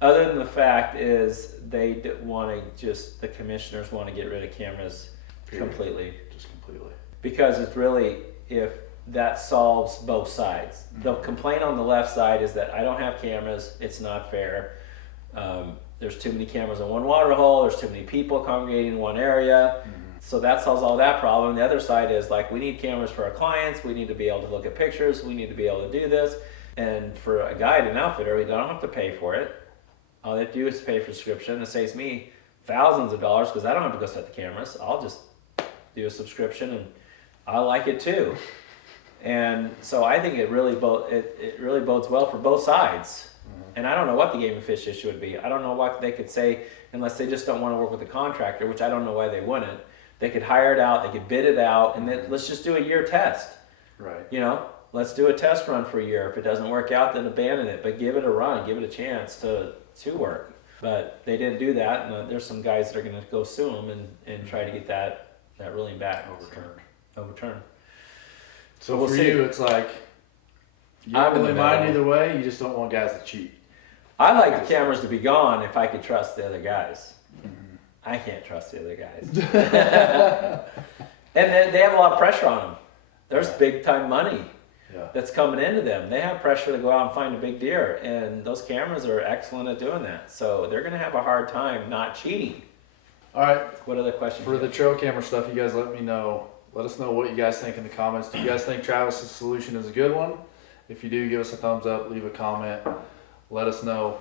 Other than the fact is the commissioners want to get rid of cameras completely. Just completely. Because it's really, if that solves both sides. The complaint on the left side is that I don't have cameras, it's not fair. There's too many cameras in one water hole, there's too many people congregating in one area. So that solves all that problem. The other side is like, we need cameras for our clients, we need to be able to look at pictures, we need to be able to do this. And for a guide and outfitter, we don't have to pay for it. All they have to do is pay for subscription. It saves me thousands of dollars because I don't have to go set the cameras. I'll just do a subscription and I like it too. And so I think it really bodes well for both sides. And I don't know what the Game and Fish issue would be. I don't know what they could say unless they just don't want to work with the contractor, which I don't know why they wouldn't. They could hire it out, they could bid it out, and then let's just do a year test. Right. You know, let's do a test run for a year. If it doesn't work out, then abandon it. But give it a run, give it a chance to work. But they didn't do that, and there's some guys that are going to go sue them and try to get that ruling back overturned. So we'll for see. you, it's like you I'm don't in really the mind middle. either way. You just don't want guys to cheat. I like the cameras to be gone if I could trust the other guys. I can't trust the other guys. And they have a lot of pressure on them. There's big time money that's coming into them. They have pressure to go out and find a big deer, and those cameras are excellent at doing that. So they're going to have a hard time not cheating. All right. What other questions? For the trail camera stuff, you guys let me know. Let us know what you guys think in the comments. Do you guys think Travis's solution is a good one? If you do, give us a thumbs up, leave a comment, let us know.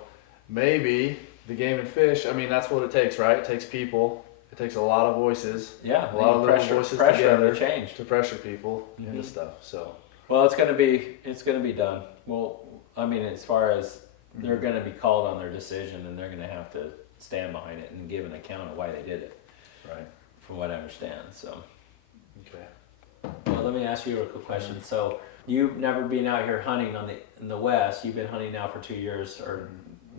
Maybe the Game and Fish, I mean, that's what it takes, right? It takes people. It takes a lot of voices. Yeah, A lot of little voices together to change. to pressure people into stuff. So Well, it's going to be done. Well, I mean, as far as they're going to be called on their decision, and they're going to have to stand behind it and give an account of why they did it. right. From what I understand. So, Okay. well, let me ask you a quick question. So, you've never been out here hunting in the West. You've been hunting now for 2 years, or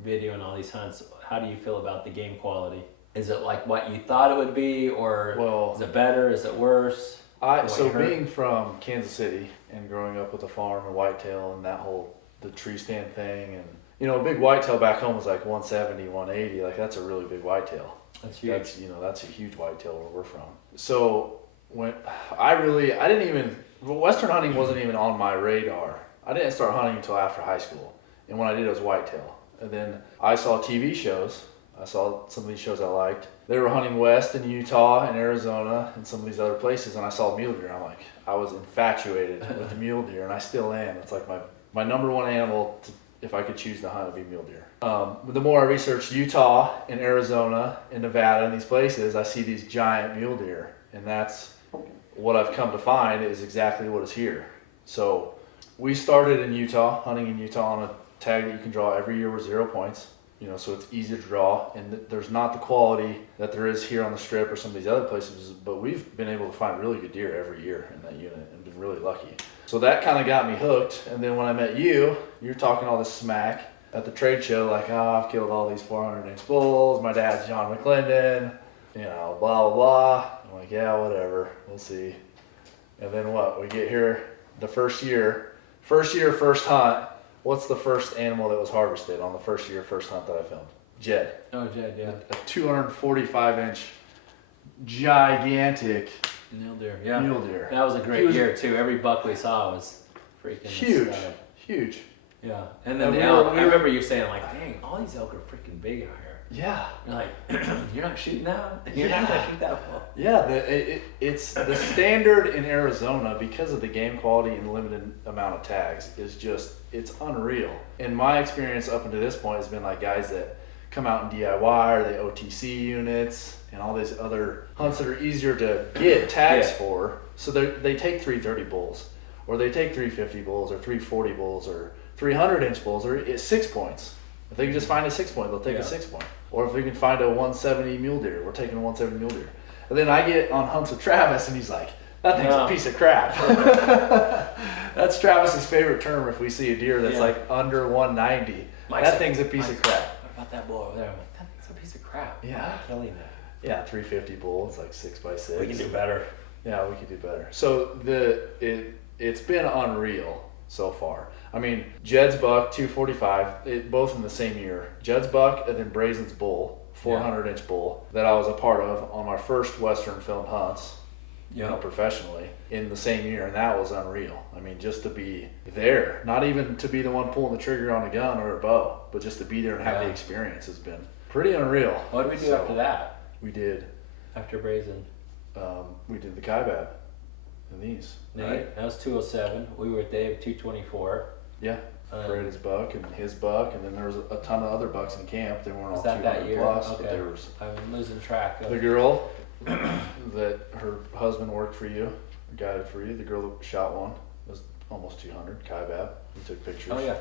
videoing all these hunts. How do you feel about the game quality? Is it like what you thought it would be, or Well, is it better? Is it worse? So you heard? being from Kansas City and growing up with a farm and whitetail and that whole the tree stand thing, and you know, a big whitetail back home was like 170, 180. Like that's a really big whitetail. That's huge. That's a huge whitetail where we're from. So when I didn't even Western hunting wasn't even on my radar. I didn't start hunting until after high school, and when I did, it was whitetail. And then I saw TV shows. I saw some of these shows I liked. They were hunting west in Utah and Arizona and some of these other places, and I saw mule deer. I was infatuated with the mule deer, and I still am. It's like my number one animal if I could choose to hunt, it'd be mule deer. But the more I researched Utah and Arizona and Nevada and these places, I see these giant mule deer, and that's what I've come to find is exactly what is here. So we started in Utah, hunting in Utah tag that you can draw every year with 0 points. You know, so it's easy to draw, and there's not the quality that there is here on the strip or some of these other places, but we've been able to find really good deer every year in that unit and been really lucky. So that kind of got me hooked, and then when I met you, you're talking all this smack at the trade show, like, oh, I've killed all these 400-inch bulls, my dad's John McClendon, you know, blah, blah, blah. I'm like, yeah, whatever, we'll see. And then what, we get here the first year, first hunt. What's the first animal that was harvested on the first hunt that I filmed? Jed. Oh, Jed, yeah. A 245-inch gigantic mule deer. Yeah. mule deer. That was a great year too. Every buck we saw was freaking huge. Yeah. And then the elk, I remember you saying like, dang, all these elk are freaking big out here. Yeah. You're like, you're not shooting that? You're not gonna shoot that one. Yeah, it's the standard in Arizona because of the game quality and limited amount of tags is just, it's unreal. In my experience up until this point has been like guys that come out in DIY or the OTC units and all these other hunts that are easier to get tags for. So they take 330 bulls or they take 350 bulls or 340 bulls or 300-inch bulls or it's 6 points. If they can just find a 6 point, they'll take a 6 point. Or if we can find a 170 mule deer, we're taking a 170 mule deer. And then I get on hunts with Travis and he's like, that thing's a piece of crap. That's Travis's favorite term if we see a deer that's like under 190. That thing's a piece of crap. What about that bull over there? I'm like, that thing's a piece of crap. Yeah. I'm killing that. Yeah, 350 bull, it's like 6x6. We can do better. Yeah, we could do better. So it's been unreal so far. I mean, Jed's buck, 245, both in the same year. Jed's buck and then Brazen's bull, 400-inch bull, that I was a part of on my first Western filmed hunts, you know, professionally, in the same year, and that was unreal. I mean, just to be there, not even to be the one pulling the trigger on a gun or a bow, but just to be there and have the experience has been pretty unreal. What did we do after that? We did. After Brazen? We did the Kaibab and these. Right? That was 207. We were at Dave 224. Yeah, Braden's buck and his buck, and then there was a ton of other bucks in camp. They weren't all that 200 year? plus, Okay. but there was I'm losing track of the girl that her husband worked for you, guided for you. The girl that shot one was almost 200. Kaibab. We took pictures. Oh yeah.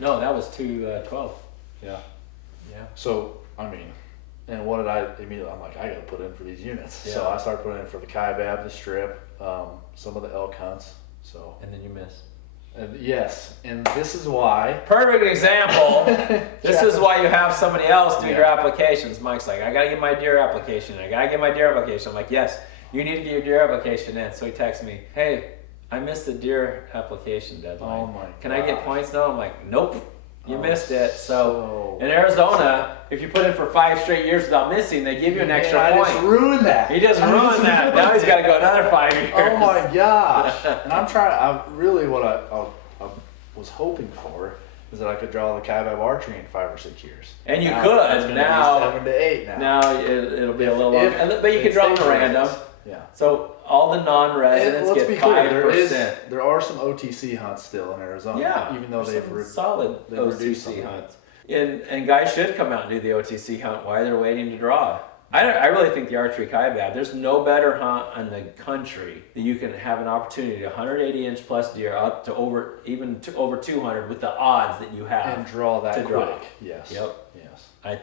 No, that was 212. Yeah. Yeah. So I mean, and what did I immediately? I'm like, I got to put in for these units. Yeah. So I started putting in for the Kaibab, the strip, some of the elk hunts. So. And then you missed. Yes, and this is why. Perfect example. This is why you have somebody else do your applications. Mike's like, I gotta get my deer application. I'm like, yes, you need to get your deer application in. So he texts me, hey, I missed the deer application deadline. Oh my God. Can I get points now? I'm like, nope, you missed it. So in Arizona, if you put in for 5 straight years without missing, they give you an extra point. I just ruined that. He just ruined that. Now he's got to go another 5 years. Oh my gosh. And I'm trying, what I was hoping for is that I could draw the Kaibab archery in 5 or 6 years. And you now, could. It's Now, be 7 to 8 now. Now it'll be a little longer. But you can draw them random. Yeah. So all the non-residents get 5%. There are some OTC hunts still in Arizona. Yeah. Even though they've solid OTC hunts. And guys should come out and do the OTC hunt while they're waiting to draw. I really think the archery Kaibab, there's no better hunt in the country that you can have an opportunity to 180-inch plus deer up to over 200 with the odds that you have. And draw that quick. Draw. Yes. Yep. Yes.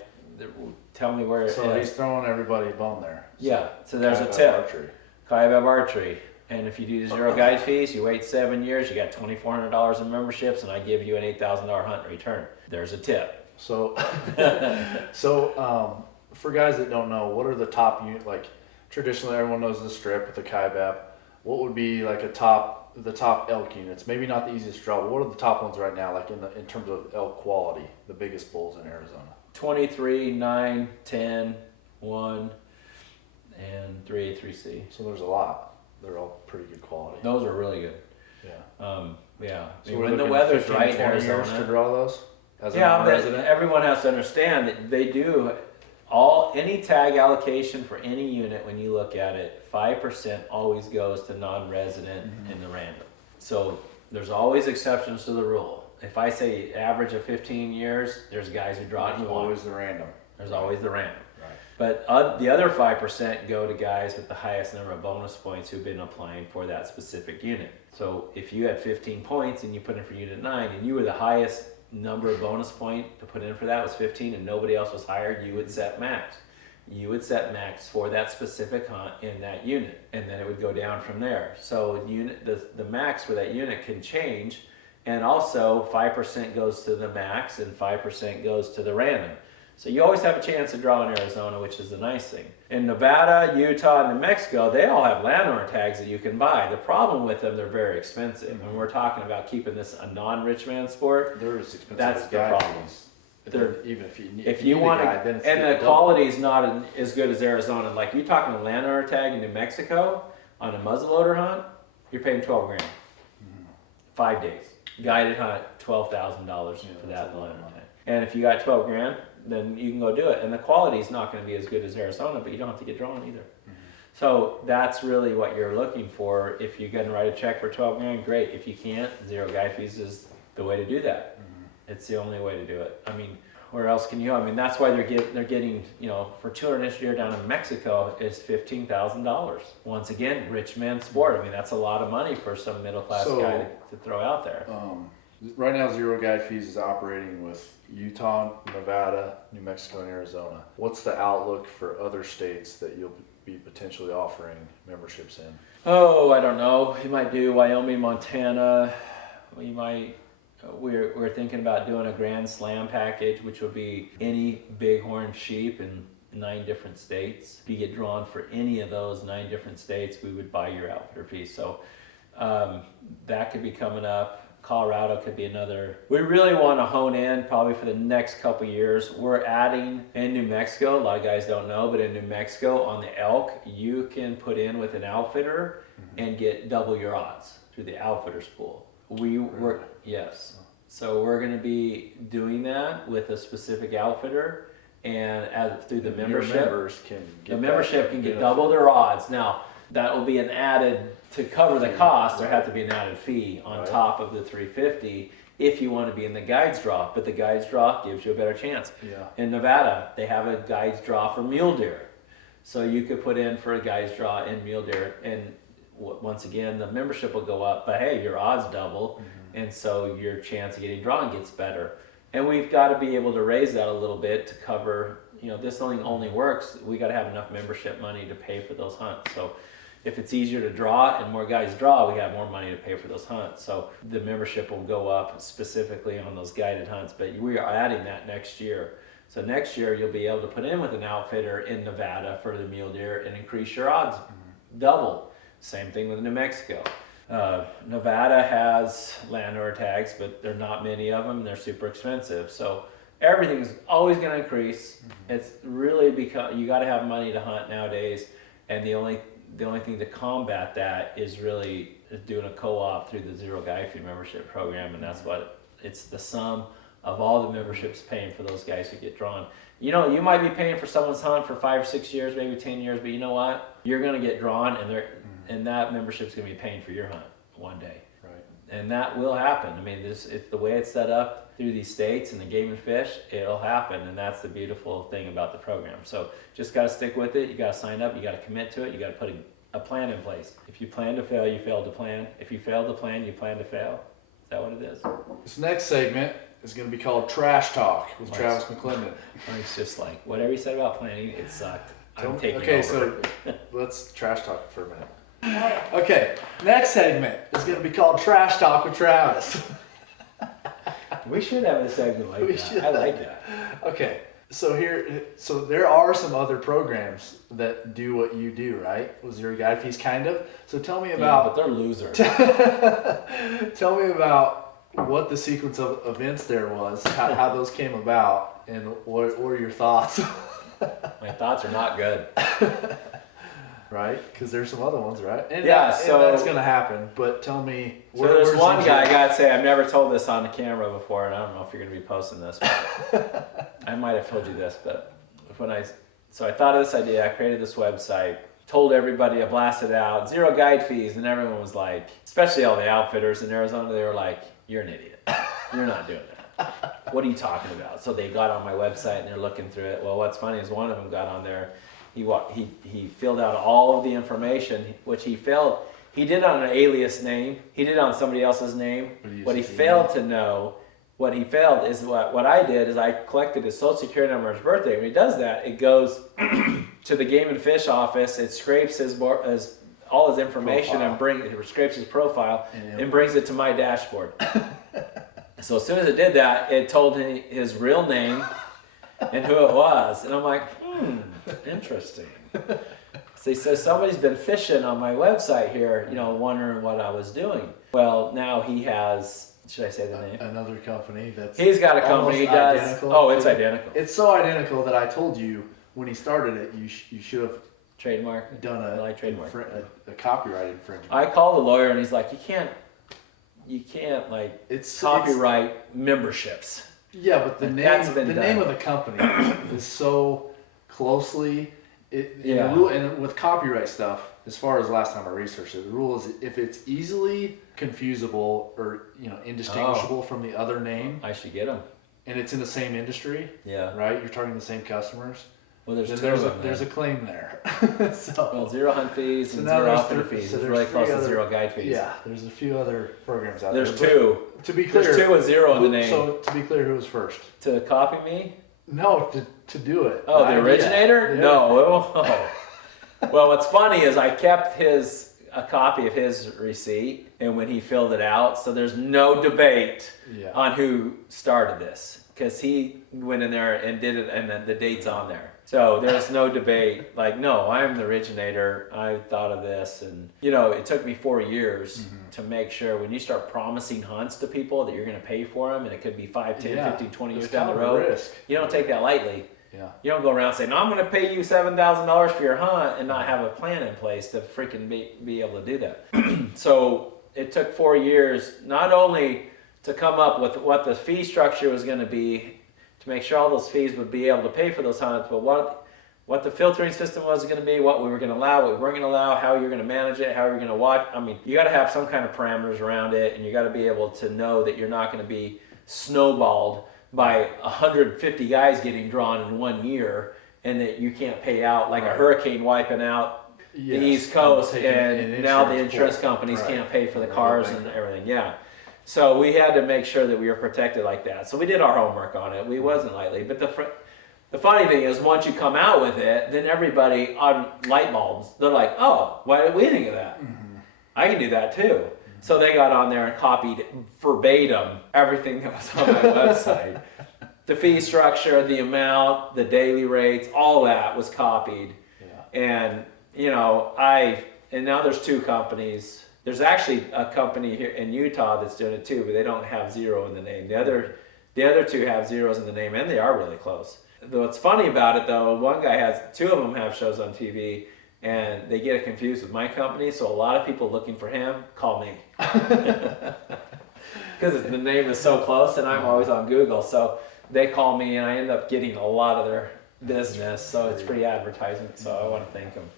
Tell me where it is. So he's throwing everybody a bone there. Yeah. So there's a tip. Archery. Kaibab archery. And if you do the zero guide fees, you wait 7 years, you got $2,400 in memberships, and I give you an $8,000 hunt in return. There's a tip. So, for guys that don't know, what are the top like traditionally everyone knows the strip with the Kaibab. What would be like the top elk units? Maybe not the easiest to draw, but what are the top ones right now, like in terms of elk quality, the biggest bulls in Arizona? 23, 9, 10, 1, and 3 3C. So there's a lot. They're all pretty good quality. Those are really good. Yeah. Yeah. So when the weather's right in 20 years Arizona to draw those? As a but resident? everyone has to understand that they do any tag allocation for any unit. When you look at it, 5% always goes to non-resident in the random. So there's always exceptions to the rule. If I say average of 15 years, there's guys who draw 21. Always the random. There's always the random. Right. But the other 5% go to guys with the highest number of bonus points who've been applying for that specific unit. So if you had 15 points and you put in for unit 9 and you were the highest number of bonus point to put in for that was 15 and nobody else was hired, you would set max. You would set max for that specific hunt in that unit, and then it would go down from there. So the max for that unit can change, and also 5% goes to the max and 5% goes to the random. So you always have a chance to draw in Arizona, which is the nice thing. In Nevada, Utah, and New Mexico, they all have landowner tags that you can buy. The problem with them, they're very expensive. Mm-hmm. And we're talking about keeping this a non-rich man sport. They're as expensive That's as the guide problem. fees. They're, even if you need want a to, guide, then it's and the double. quality is not as good as Arizona. Like you're talking a landowner tag in New Mexico on a muzzleloader hunt, you're paying $12 grand, 5 days. Guided hunt, $12,000 for that landowner tag. And if you got 12 grand, then you can go do it. And the quality is not going to be as good as Arizona, but you don't have to get drawn either. So that's really what you're looking for. If you can write a check for 12 grand, great. If you can't, zero guide fees is the way to do that. It's the only way to do it. I mean, where else can you? I mean, that's why they're getting, you know, for 200-inch deer down in Mexico is $15,000. Once again, rich man sport. I mean, that's a lot of money for some middle class guy to throw out there. Right now, zero guide fees is operating with Utah, Nevada, New Mexico, and Arizona. What's the outlook for other states that you'll be potentially offering memberships in? Oh, I don't know. You might do Wyoming, Montana. We might. We're thinking about doing a Grand Slam package, which will be any bighorn sheep in 9 different states. If you get drawn for any of those 9 different states, we would buy your outfitter fee. So that could be coming up. Colorado could be another. We really want to hone in probably for the next couple years. We're adding in New Mexico, a lot of guys don't know, but in New Mexico on the elk, you can put in with an outfitter and get double your odds through the outfitters pool. Yes. So we're going to be doing that with a specific outfitter, and through the membership, Your members can get the membership can get benefit. double their odds. Now that will be an added to cover the cost. There has to be an added fee on top of the $350 if you want to be in the guides draw. But the guides draw gives you a better chance. Yeah. In Nevada, they have a guides draw for mule deer, so you could put in for a guides draw in mule deer, and once again the membership will go up. But hey, your odds double, and so your chance of getting drawn gets better. And we've got to be able to raise that a little bit to cover. You know, this only works. We got to have enough membership money to pay for those hunts. So if it's easier to draw and more guys draw, we got more money to pay for those hunts. So the membership will go up specifically on those guided hunts. But we are adding that next year. So next year you'll be able to put in with an outfitter in Nevada for the mule deer and increase your odds double. Same thing with New Mexico. Nevada has landowner tags, but there are not many of them. They're super expensive. So everything's always going to increase. It's really because you got to have money to hunt nowadays, and the only thing to combat that is really doing a co-op through the zero guide fee membership program, and that's what it's the sum of all the memberships paying for those guys who get drawn. You know, you might be paying for someone's hunt for 5 or 6 years, maybe 10 years, but you know what? You're going to get drawn, and that membership's going to be paying for your hunt one day. Right. And that will happen. I mean, it's the way it's set up through these states and the game and fish, it'll happen. And that's the beautiful thing about the program. So just got to stick with it. You got to sign up. You got to commit to it. You got to put a plan in place. If you plan to fail, you fail to plan. If you fail to plan, you plan to fail. Is that what it is? This next segment is going to be called Trash Talk with Travis McClendon. It's just like, whatever you said about planning, it sucked. I'm taking Okay, over. so let's trash talk for a minute. Okay, next segment is going to be called Trash Talk with Travis. We should have a segment like that. I like that. Okay, so there are some other programs that do what you do, right? With zero guide fees, kind of. So tell me about. But they're losers. Tell me about what the sequence of events there was, how those came about, and what were your thoughts? My thoughts are not good. Right? Because there's some other ones, right? And so that's going to happen. But tell me. So there's one guy, I got to say, I've never told this on the camera before, and I don't know if you're going to be posting this. But I might have told you this, but I thought of this idea. I created this website, told everybody, I blasted it out, zero guide fees, and everyone was like, especially all the outfitters in Arizona, they were like, you're an idiot. You're not doing that. What are you talking about? So they got on my website and they're looking through it. Well, what's funny is one of them got on there. He filled out all of the information, which he did it on an alias name. He did it on somebody else's name. What he failed is what I did is I collected his social security number and his birthday. When he does that, it goes to the Game and Fish office. It scrapes all his information and scrapes his profile and brings it to my dashboard. So as soon as it did that, it told me his real name and who it was. And I'm like, interesting. So he says, somebody's been fishing on my website here, wondering what I was doing. Well, now he has, should I say the name? Another company that's He's got a company he does. identical. Oh, it's identical. It's so identical that I told you when he started it, you should have Trademark. done a copyright infringement. I called the lawyer and he's like, you can't It's copyright memberships. Yeah, but the name of the company is so closely. And with copyright stuff, as far as last time I researched it, the rule is if it's easily confusable or indistinguishable from the other name, I should get them. And it's in the same industry. Yeah. Right. You're targeting the same customers. Well, there's a claim there. Zero hunt fees and zero outfit fees. It's really close to zero guide fees. Yeah, there's a few other programs out there. There's two. To be clear, there's 2 with 0 in the name. So to be clear, who was first? To copy me? No, to do it. Oh, the originator? Yeah. No. Well, what's funny is I kept a copy of his receipt, and when he filled it out, so there's no debate on who started this, because he went in there and did it, and then the date's on there. So there's no debate. Like, no, I'm the originator. I thought of this. And, it took me 4 years to make sure when you start promising hunts to people that you're going to pay for them, and it could be 5, 10, 15, 20 years down the road. Risk. You don't take that lightly. Yeah. You don't go around saying, no, I'm going to pay you $7,000 for your hunt and not have a plan in place to freaking be able to do that. So it took 4 years, not only to come up with what the fee structure was going to be, to make sure all those fees would be able to pay for those hunts, but what the filtering system was going to be, what we were going to allow, what we weren't going to allow, how you're going to manage it, how you're going to watch. I mean, you got to have some kind of parameters around it, and you got to be able to know that you're not going to be snowballed by 150 guys getting drawn in 1 year, and that you can't pay out like a hurricane wiping out the East Coast, and now the insurance companies can't pay for the cars and everything. Yeah. So we had to make sure that we were protected like that. So we did our homework on it. We wasn't lightly. But the funny thing is, once you come out with it, then everybody on light bulbs, they're like, oh, why did we think of that? I can do that too. So they got on there and copied verbatim everything that was on my website. The fee structure, the amount, the daily rates, all that was copied. Yeah. And, and now there's 2 companies. There's actually a company here in Utah that's doing it too, but they don't have 0 in the name. The other 2 have zeros in the name, and they are really close. What's funny about it though, one guy 2 of them have shows on TV, and they get it confused with my company, so a lot of people looking for him call me. Because the name is so close, and I'm always on Google, so they call me, and I end up getting a lot of their business, so it's free advertisement, so I want to thank them.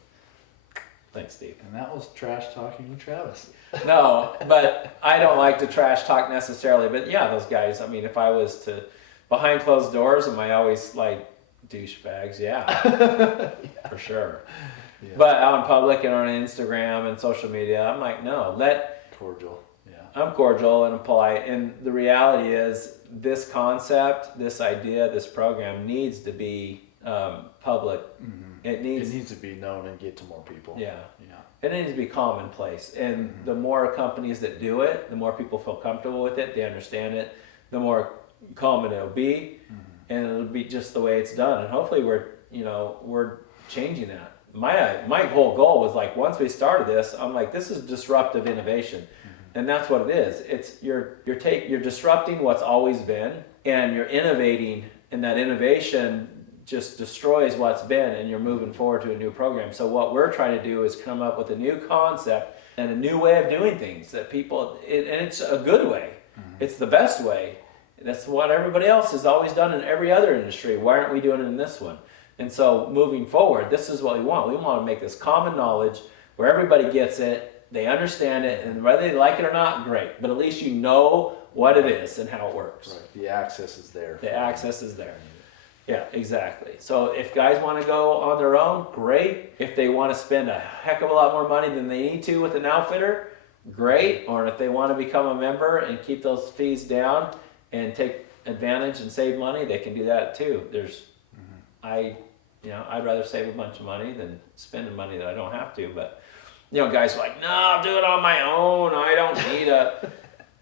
Thanks, Steve. And that was trash talking with Travis. No, but I don't like to trash talk necessarily. But yeah, those guys, I mean, if I was to, behind closed doors, am I always like douchebags? Yeah, for sure. Yeah. But out in public and on Instagram and social media, I'm like, no, cordial. Yeah. I'm cordial and I'm polite. And the reality is this concept, this idea, this program needs to be public. It needs to be known and get to more people. Yeah. It needs to be commonplace. And the more companies that do it, the more people feel comfortable with it, they understand it, the more common it'll be, and it'll be just the way it's done. And hopefully we're changing that. My whole goal was like, once we started this, I'm like, this is disruptive innovation. And that's what it is. It's you're disrupting what's always been, and you're innovating, and that innovation just destroys what's been, and you're moving forward to a new program. So what we're trying to do is come up with a new concept and a new way of doing things that people, and it's a good way. It's the best way. That's what everybody else has always done in every other industry. Why aren't we doing it in this one? And so moving forward, this is what we want. We want to make this common knowledge where everybody gets it, they understand it, and whether they like it or not, great. But at least you know what it is and how it works. Right. The access is there. The access is there. Yeah, exactly. So if guys want to go on their own, great. If they want to spend a heck of a lot more money than they need to with an outfitter, great. Or if they want to become a member and keep those fees down and take advantage and save money, they can do that too. I'd rather save a bunch of money than spending money that I don't have to. But guys are like, no, I'll do it on my own. I don't need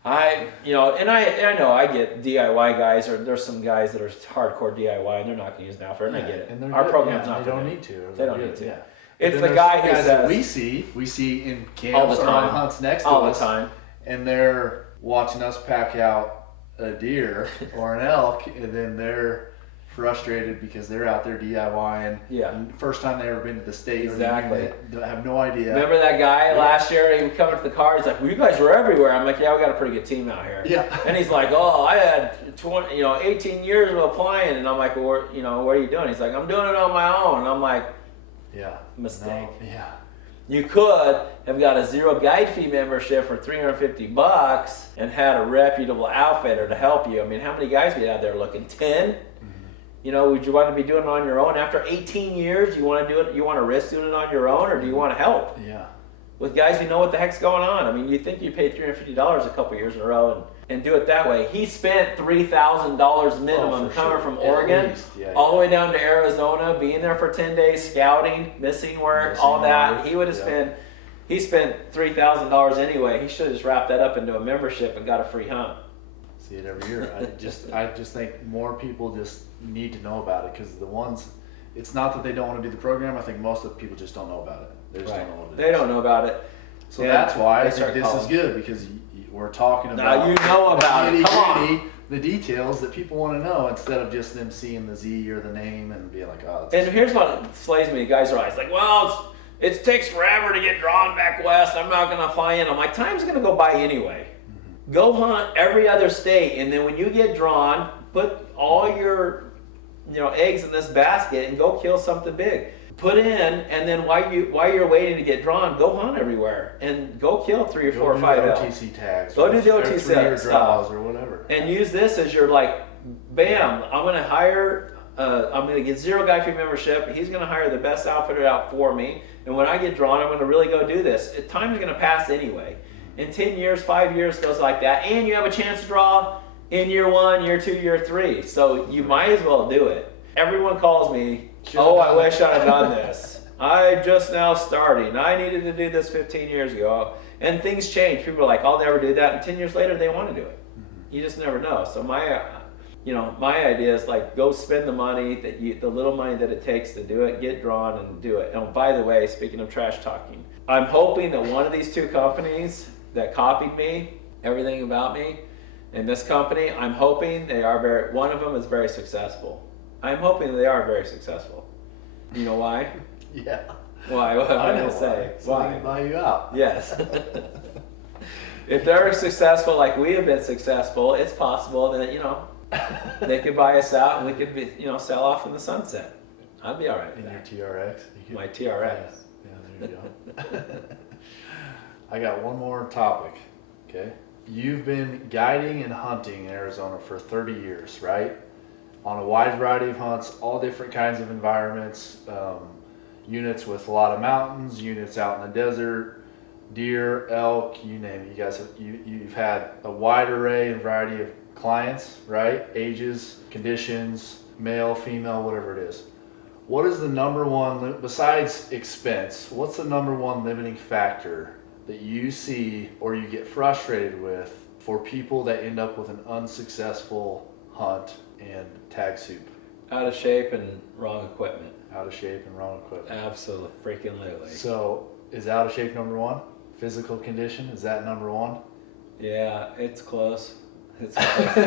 I know I get DIY guys, or there's some guys that are hardcore DIY and they're not going to use an outfitter, and I get it. And our program's not. They don't need to. They don't need to. Yeah. It's the guy who guys says that we see in camps or on hunts next to us all the time, and they're watching us pack out a deer or an elk, and then they're frustrated because they're out there DIYing. Yeah. First time they ever been to the state. Exactly. They have no idea. Remember that guy last year? He would come to the car. He's like, "Well, you guys were everywhere." I'm like, "Yeah, we got a pretty good team out here." Yeah. And he's like, "Oh, I had 18 years of applying," and I'm like, "Well, what are you doing?" He's like, "I'm doing it on my own." And I'm like, "Yeah, mistake." No, yeah. You could have got a zero guide fee membership for $350 and had a reputable outfitter to help you. I mean, how many guys we had there looking? 10? Would you want to be doing it on your own? After 18 years, you want to do it? You want to risk doing it on your own, or do you want to help? Yeah. With guys who know what the heck's going on. I mean, you think you paid $350 a couple years in a row and do it that way. He spent $3,000 minimum coming from Oregon all the way down to Arizona, being there for 10 days, scouting, missing work, all that. He would have he spent $3,000 anyway. He should have just wrapped that up into a membership and got a free hunt. See it every year. I just think more people just need to know about it, because it's not that they don't want to do the program. I think most of the people just don't know about it. They just don't know what it is. They don't know about it. So that's why I think this is good, because we're talking about the details that people want to know, instead of just them seeing the Z or the name and being like, oh. And here's what slays me. Guys are always like, well, it takes forever to get drawn back west. I'm not going to fly in. I'm like, time's going to go by anyway. Go hunt every other state, and then when you get drawn, put all your eggs in this basket and go kill something big. Put in, and then while you're waiting to get drawn, go hunt everywhere and go kill 3 or 4 or 5 elk. OTC tags. Go do the OTC stuff or whatever. And use this as your bam. I'm going to hire. I'm going to get zero guy fee membership. He's going to hire the best outfitter out for me. And when I get drawn, I'm going to really go do this. Time's going to pass anyway. In 10 years, 5 years goes like that, and you have a chance to draw in year 1, year 2, year 3. So you might as well do it. Everyone calls me, I wish I'd done this. I'm just now starting. I needed to do this 15 years ago. And things change. People are like, I'll never do that. And 10 years later, they want to do it. You just never know. So my idea is go spend the money, the little money that it takes to do it, get drawn and do it. And by the way, speaking of trash talking, I'm hoping that one of these 2 companies that copied me, everything about me, in this company, I'm hoping one of them is very successful. I'm hoping they are very successful. You know why? Yeah. Why? What am I going to say? Why? So they can buy you out. Yes. If they're successful like we have been successful, it's possible that, they could buy us out and we could sell off in the sunset. I'd be all right with that. Your TRX? My TRX. Yeah, there you go. I got one more topic, okay? You've been guiding and hunting in Arizona for 30 years, right? On a wide variety of hunts, all different kinds of environments, units with a lot of mountains, units out in the desert, deer, elk, you name it. You guys you've had a wide array and variety of clients, right? Ages, conditions, male, female, whatever it is. What is the number one, besides expense, what's the number one limiting factor that you see or you get frustrated with for people that end up with an unsuccessful hunt and tag soup? Out of shape and wrong equipment. Out of shape and wrong equipment. Absolutely, freaking literally. So, is out of shape number 1? Physical condition, is that number 1? Yeah, it's close. It's close.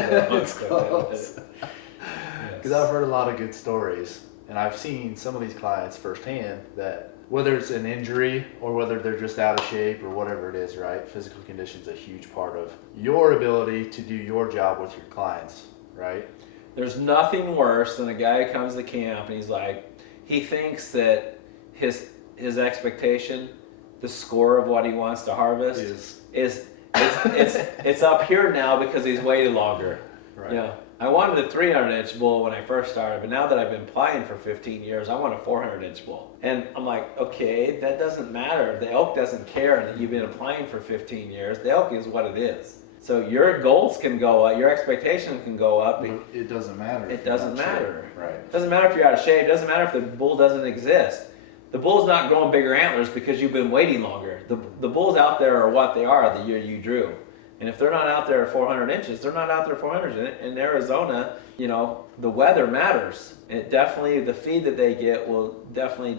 It's close. Because I've heard a lot of good stories, and I've seen some of these clients firsthand that whether it's an injury or whether they're just out of shape or whatever it is, right? Physical condition is a huge part of your ability to do your job with your clients, right? There's nothing worse than a guy who comes to camp and he thinks that his expectation, the score of what he wants to harvest is It's up here now because he's waited longer. Right. You know, I wanted a 300-inch bull when I first started, but now that I've been applying for 15 years, I want a 400-inch bull. And I'm like, okay, that doesn't matter. The elk doesn't care that you've been applying for 15 years. The elk is what it is. So your goals can go up, your expectations can go up. But it doesn't matter. It doesn't matter. Right. It doesn't matter if you're out of shape. It doesn't matter if the bull doesn't exist. The bull's not growing bigger antlers because you've been waiting longer. The bulls out there are what they are the year you drew. And if they're not out there at 400 inches, they're not out there at 400 inches. In Arizona, you know, the weather matters. It definitely, the feed that they get will definitely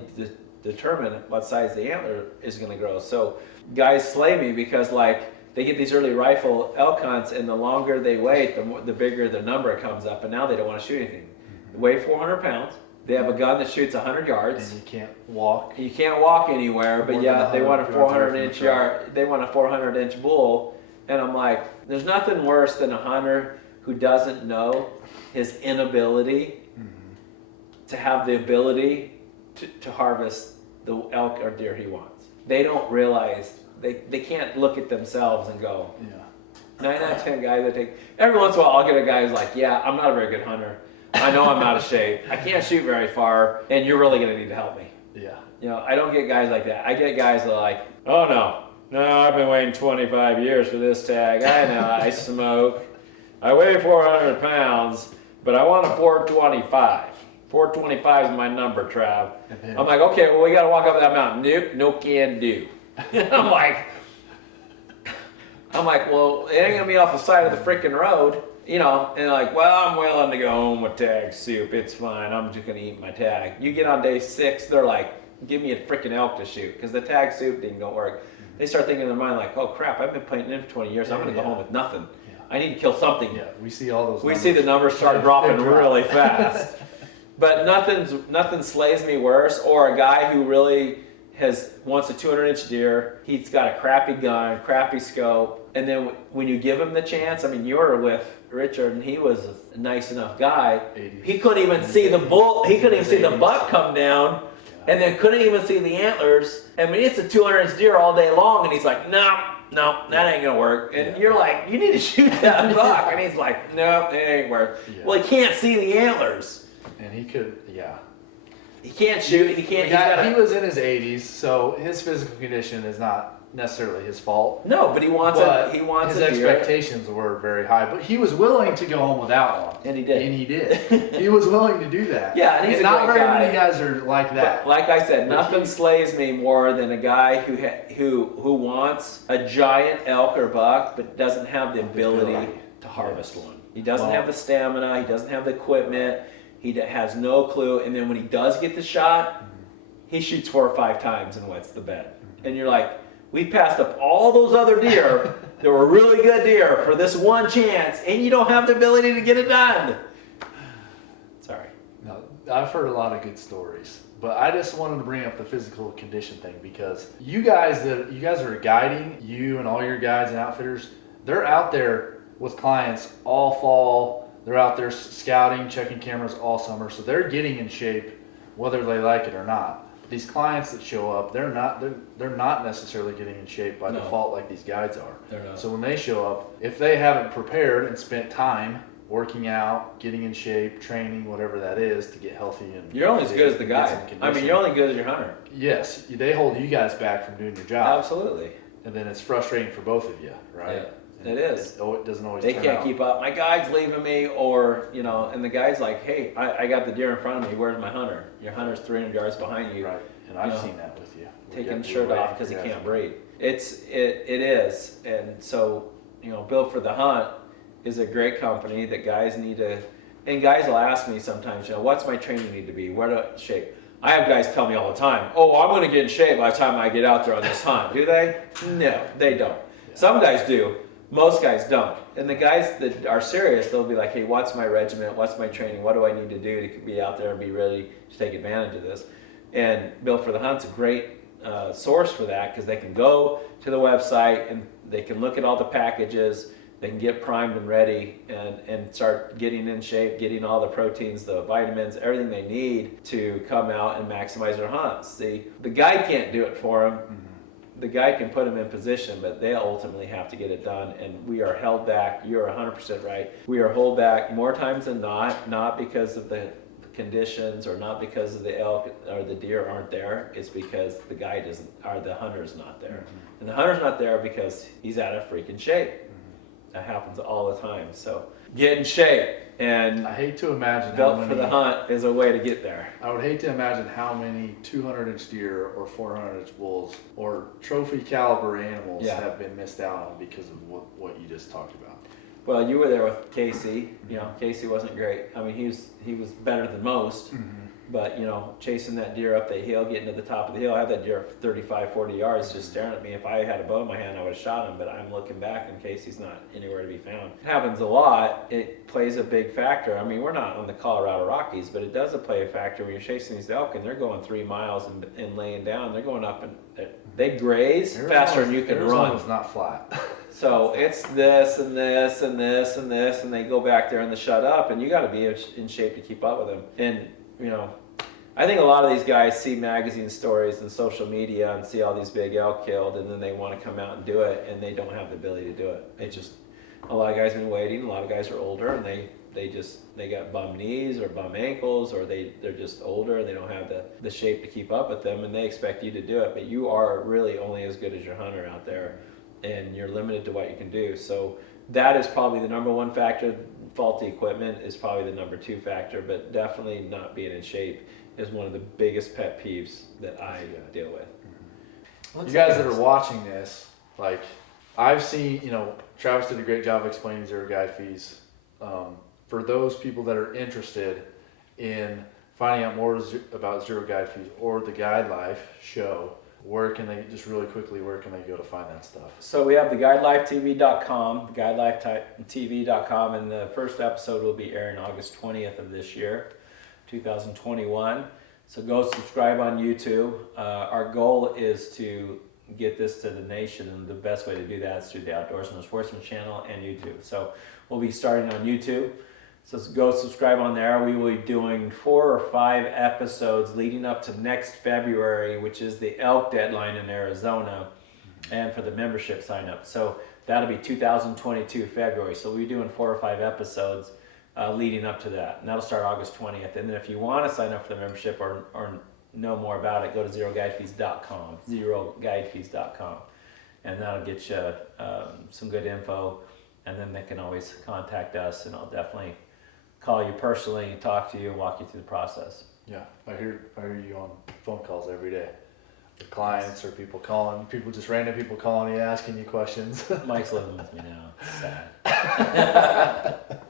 determine what size the antler is going to grow. So guys slay me because like they get these early rifle elk hunts, and the longer they wait, the bigger the number comes up, and now they don't want to shoot anything. They weigh 400 pounds. They have a gun that shoots 100 yards. And you can't walk. You can't walk anywhere, but yeah, they want a 400-inch yard. They want a 400-inch bull. And I'm like, there's nothing worse than a hunter who doesn't know his inability to have the ability to harvest the elk or deer he wants. They don't realize, they can't look at themselves and go, 9 out of 10 guys that take, every once in a while I'll get a guy who's like, yeah, I'm not a very good hunter. I know I'm out of shape. I can't shoot very far, and you're really gonna need to help me. Yeah. You know, I don't get guys like that. I get guys that are like, oh no, I've been waiting 25 years for this tag. I know, I smoke. I weigh 400 pounds, but I want a 425. 425 is my number, Trav. I'm like, okay, well, we gotta walk up that mountain. Nope, no can do. I'm like, well, it ain't gonna be off the side of the freaking road. You know, and like, well, I'm willing to go home with tag soup. It's fine. I'm just gonna eat my tag. You get on day 6, they're like, give me a freaking elk to shoot, because the tag soup didn't go work. They start thinking in their mind like, oh crap, I've been playing in for 20 years. I'm gonna go home with nothing. I need to kill something. Yeah, we see all those. We see the numbers start dropping really fast. But nothing slays me worse, or a guy who really wants a 200-inch deer. He's got a crappy gun, crappy scope, and then when you give him the chance, I mean, you were with Richard, and he was a nice enough guy. 80s. He couldn't even see the bull. He couldn't even see the buck come down, and then couldn't even see the antlers. I mean, it's a 200-inch deer all day long, and he's like, no, that ain't gonna work. And you're like, you need to shoot that buck, and he's like, no, it ain't work. Yeah. Well, he can't see the antlers. And he could, He can't shoot. He can't. He was in his 80s, so his physical condition is not necessarily his fault. No, but he wants his expectations were very high. But he was willing to go home without one, and he did. And he did. He was willing to do that. Yeah, and he's not very many guys are like that. But like I said, nothing slays me more than a guy who wants a giant elk or buck, but doesn't have the ability to harvest one. He doesn't have the stamina. He doesn't have the equipment. He has no clue, and then when he does get the shot, he shoots 4 or 5 times and wets the bed. And you're like, we passed up all those other deer that were really good deer for this one chance, and you don't have the ability to get it done. Sorry. No, I've heard a lot of good stories, but I just wanted to bring up the physical condition thing because you guys are guiding, you and all your guides and outfitters, they're out there with clients all fall. They're out there scouting, checking cameras all summer, so they're getting in shape whether they like it or not. But these clients that show up, they're not necessarily getting in shape by default like these guides are. They're not. So when they show up, if they haven't prepared and spent time working out, getting in shape, training, whatever that is to get healthy and you're only as good as the guy. I mean, you're only good as your hunter. Yes, they hold you guys back from doing your job. Absolutely. And then it's frustrating for both of you, right? Yeah. It is. It doesn't always. They can't keep up. My guide's leaving me, or and the guy's like, "Hey, I got the deer in front of me. Where's my hunter? Your hunter's 300 yards behind you." Right. And I've seen that with you. Taking the shirt off because he can't breathe. It is, and so Built for the Hunt is a great company that guys need to. And guys will ask me sometimes, what's my training need to be? Where to shape? I have guys tell me all the time, "Oh, I'm going to get in shape by the time I get out there on this hunt." Do they? No, they don't. Yeah. Some guys do. Most guys don't. And the guys that are serious, they'll be like, "Hey, what's my regiment? What's my training? What do I need to do to be out there and be ready to take advantage of this?" And Built for the Hunt's a great source for that because they can go to the website and they can look at all the packages. They can get primed and ready and start getting in shape, getting all the proteins, the vitamins, everything they need to come out and maximize their hunts. The guide can't do it for them. the guy can put them in position, but they ultimately have to get it done. And we are held back. You're 100% right. We are held back more times than not because of the conditions or not because of the elk or the deer aren't there. It's because the guy doesn't, or the hunter's not there. And the hunter's not there because he's out of freaking shape. That happens all the time. So get in shape. And I hate to imagine how built many, for the hunt is a way to get there. I would hate to imagine how many 200-inch deer or 400-inch bulls or trophy caliber animals have been missed out on because of what you just talked about. Well, you were there with Casey. You know, Casey wasn't great. I mean, he was better than most. But, you know, chasing that deer up the hill, getting to the top of the hill, I had that deer 35, 40 yards just staring at me. If I had a bow in my hand, I would have shot him, but I'm looking back and Casey's not anywhere to be found. It happens a lot. It plays a big factor. I mean, we're not on the Colorado Rockies, but it does play a factor when you're chasing these elk and they're going 3 miles and laying down. They're going up and they graze faster than you can run. It's not flat. So it's this and this and this and this, and they go back there and they shut up, and you got to be in shape to keep up with them. And, you know, I think a lot of these guys see magazine stories and social media and see all these big elk killed, and then they want to come out and do it, and they don't have the ability to do it. It just, a lot of guys have been waiting, a lot of guys are older, and they got bum knees or bum ankles, or they're just older, they don't have the shape to keep up with them, and they expect you to do it, but you are really only as good as your hunter out there, and you're limited to what you can do. So that is probably the number one factor. Faulty equipment is probably the number 2 factor, but definitely not being in shape is one of the biggest pet peeves that I deal with. You guys that are watching this, like, I've seen, you know, Travis did a great job explaining zero guide fees. For those people that are interested in finding out more about zero guide fees or the Guide Life show, where can they, just really quickly, where can they go to find that stuff? So we have the guidelivetv.com, guidelivetv.com, and the first episode will be airing August 20th of this year, 2021. So go subscribe on YouTube. Our goal is to get this to the nation, and the best way to do that is through the Outdoorsman and Sportsman channel and YouTube. So we'll be starting on YouTube. So go subscribe on there. We will be doing 4 or 5 episodes leading up to next February, which is the elk deadline in Arizona, and for the membership sign up. So that'll be 2022 February. So we'll be doing 4 or 5 episodes leading up to that. And that'll start August 20th. And then if you want to sign up for the membership or know more about it, go to zeroguidefees.com, zeroguidefees.com. And that'll get you some good info. And then they can always contact us, and I'll definitely call you personally and talk to you and walk you through the process. Yeah, I hear you on phone calls every day. The clients or people just random people calling you, asking you questions. Mike's living with me now. It's sad.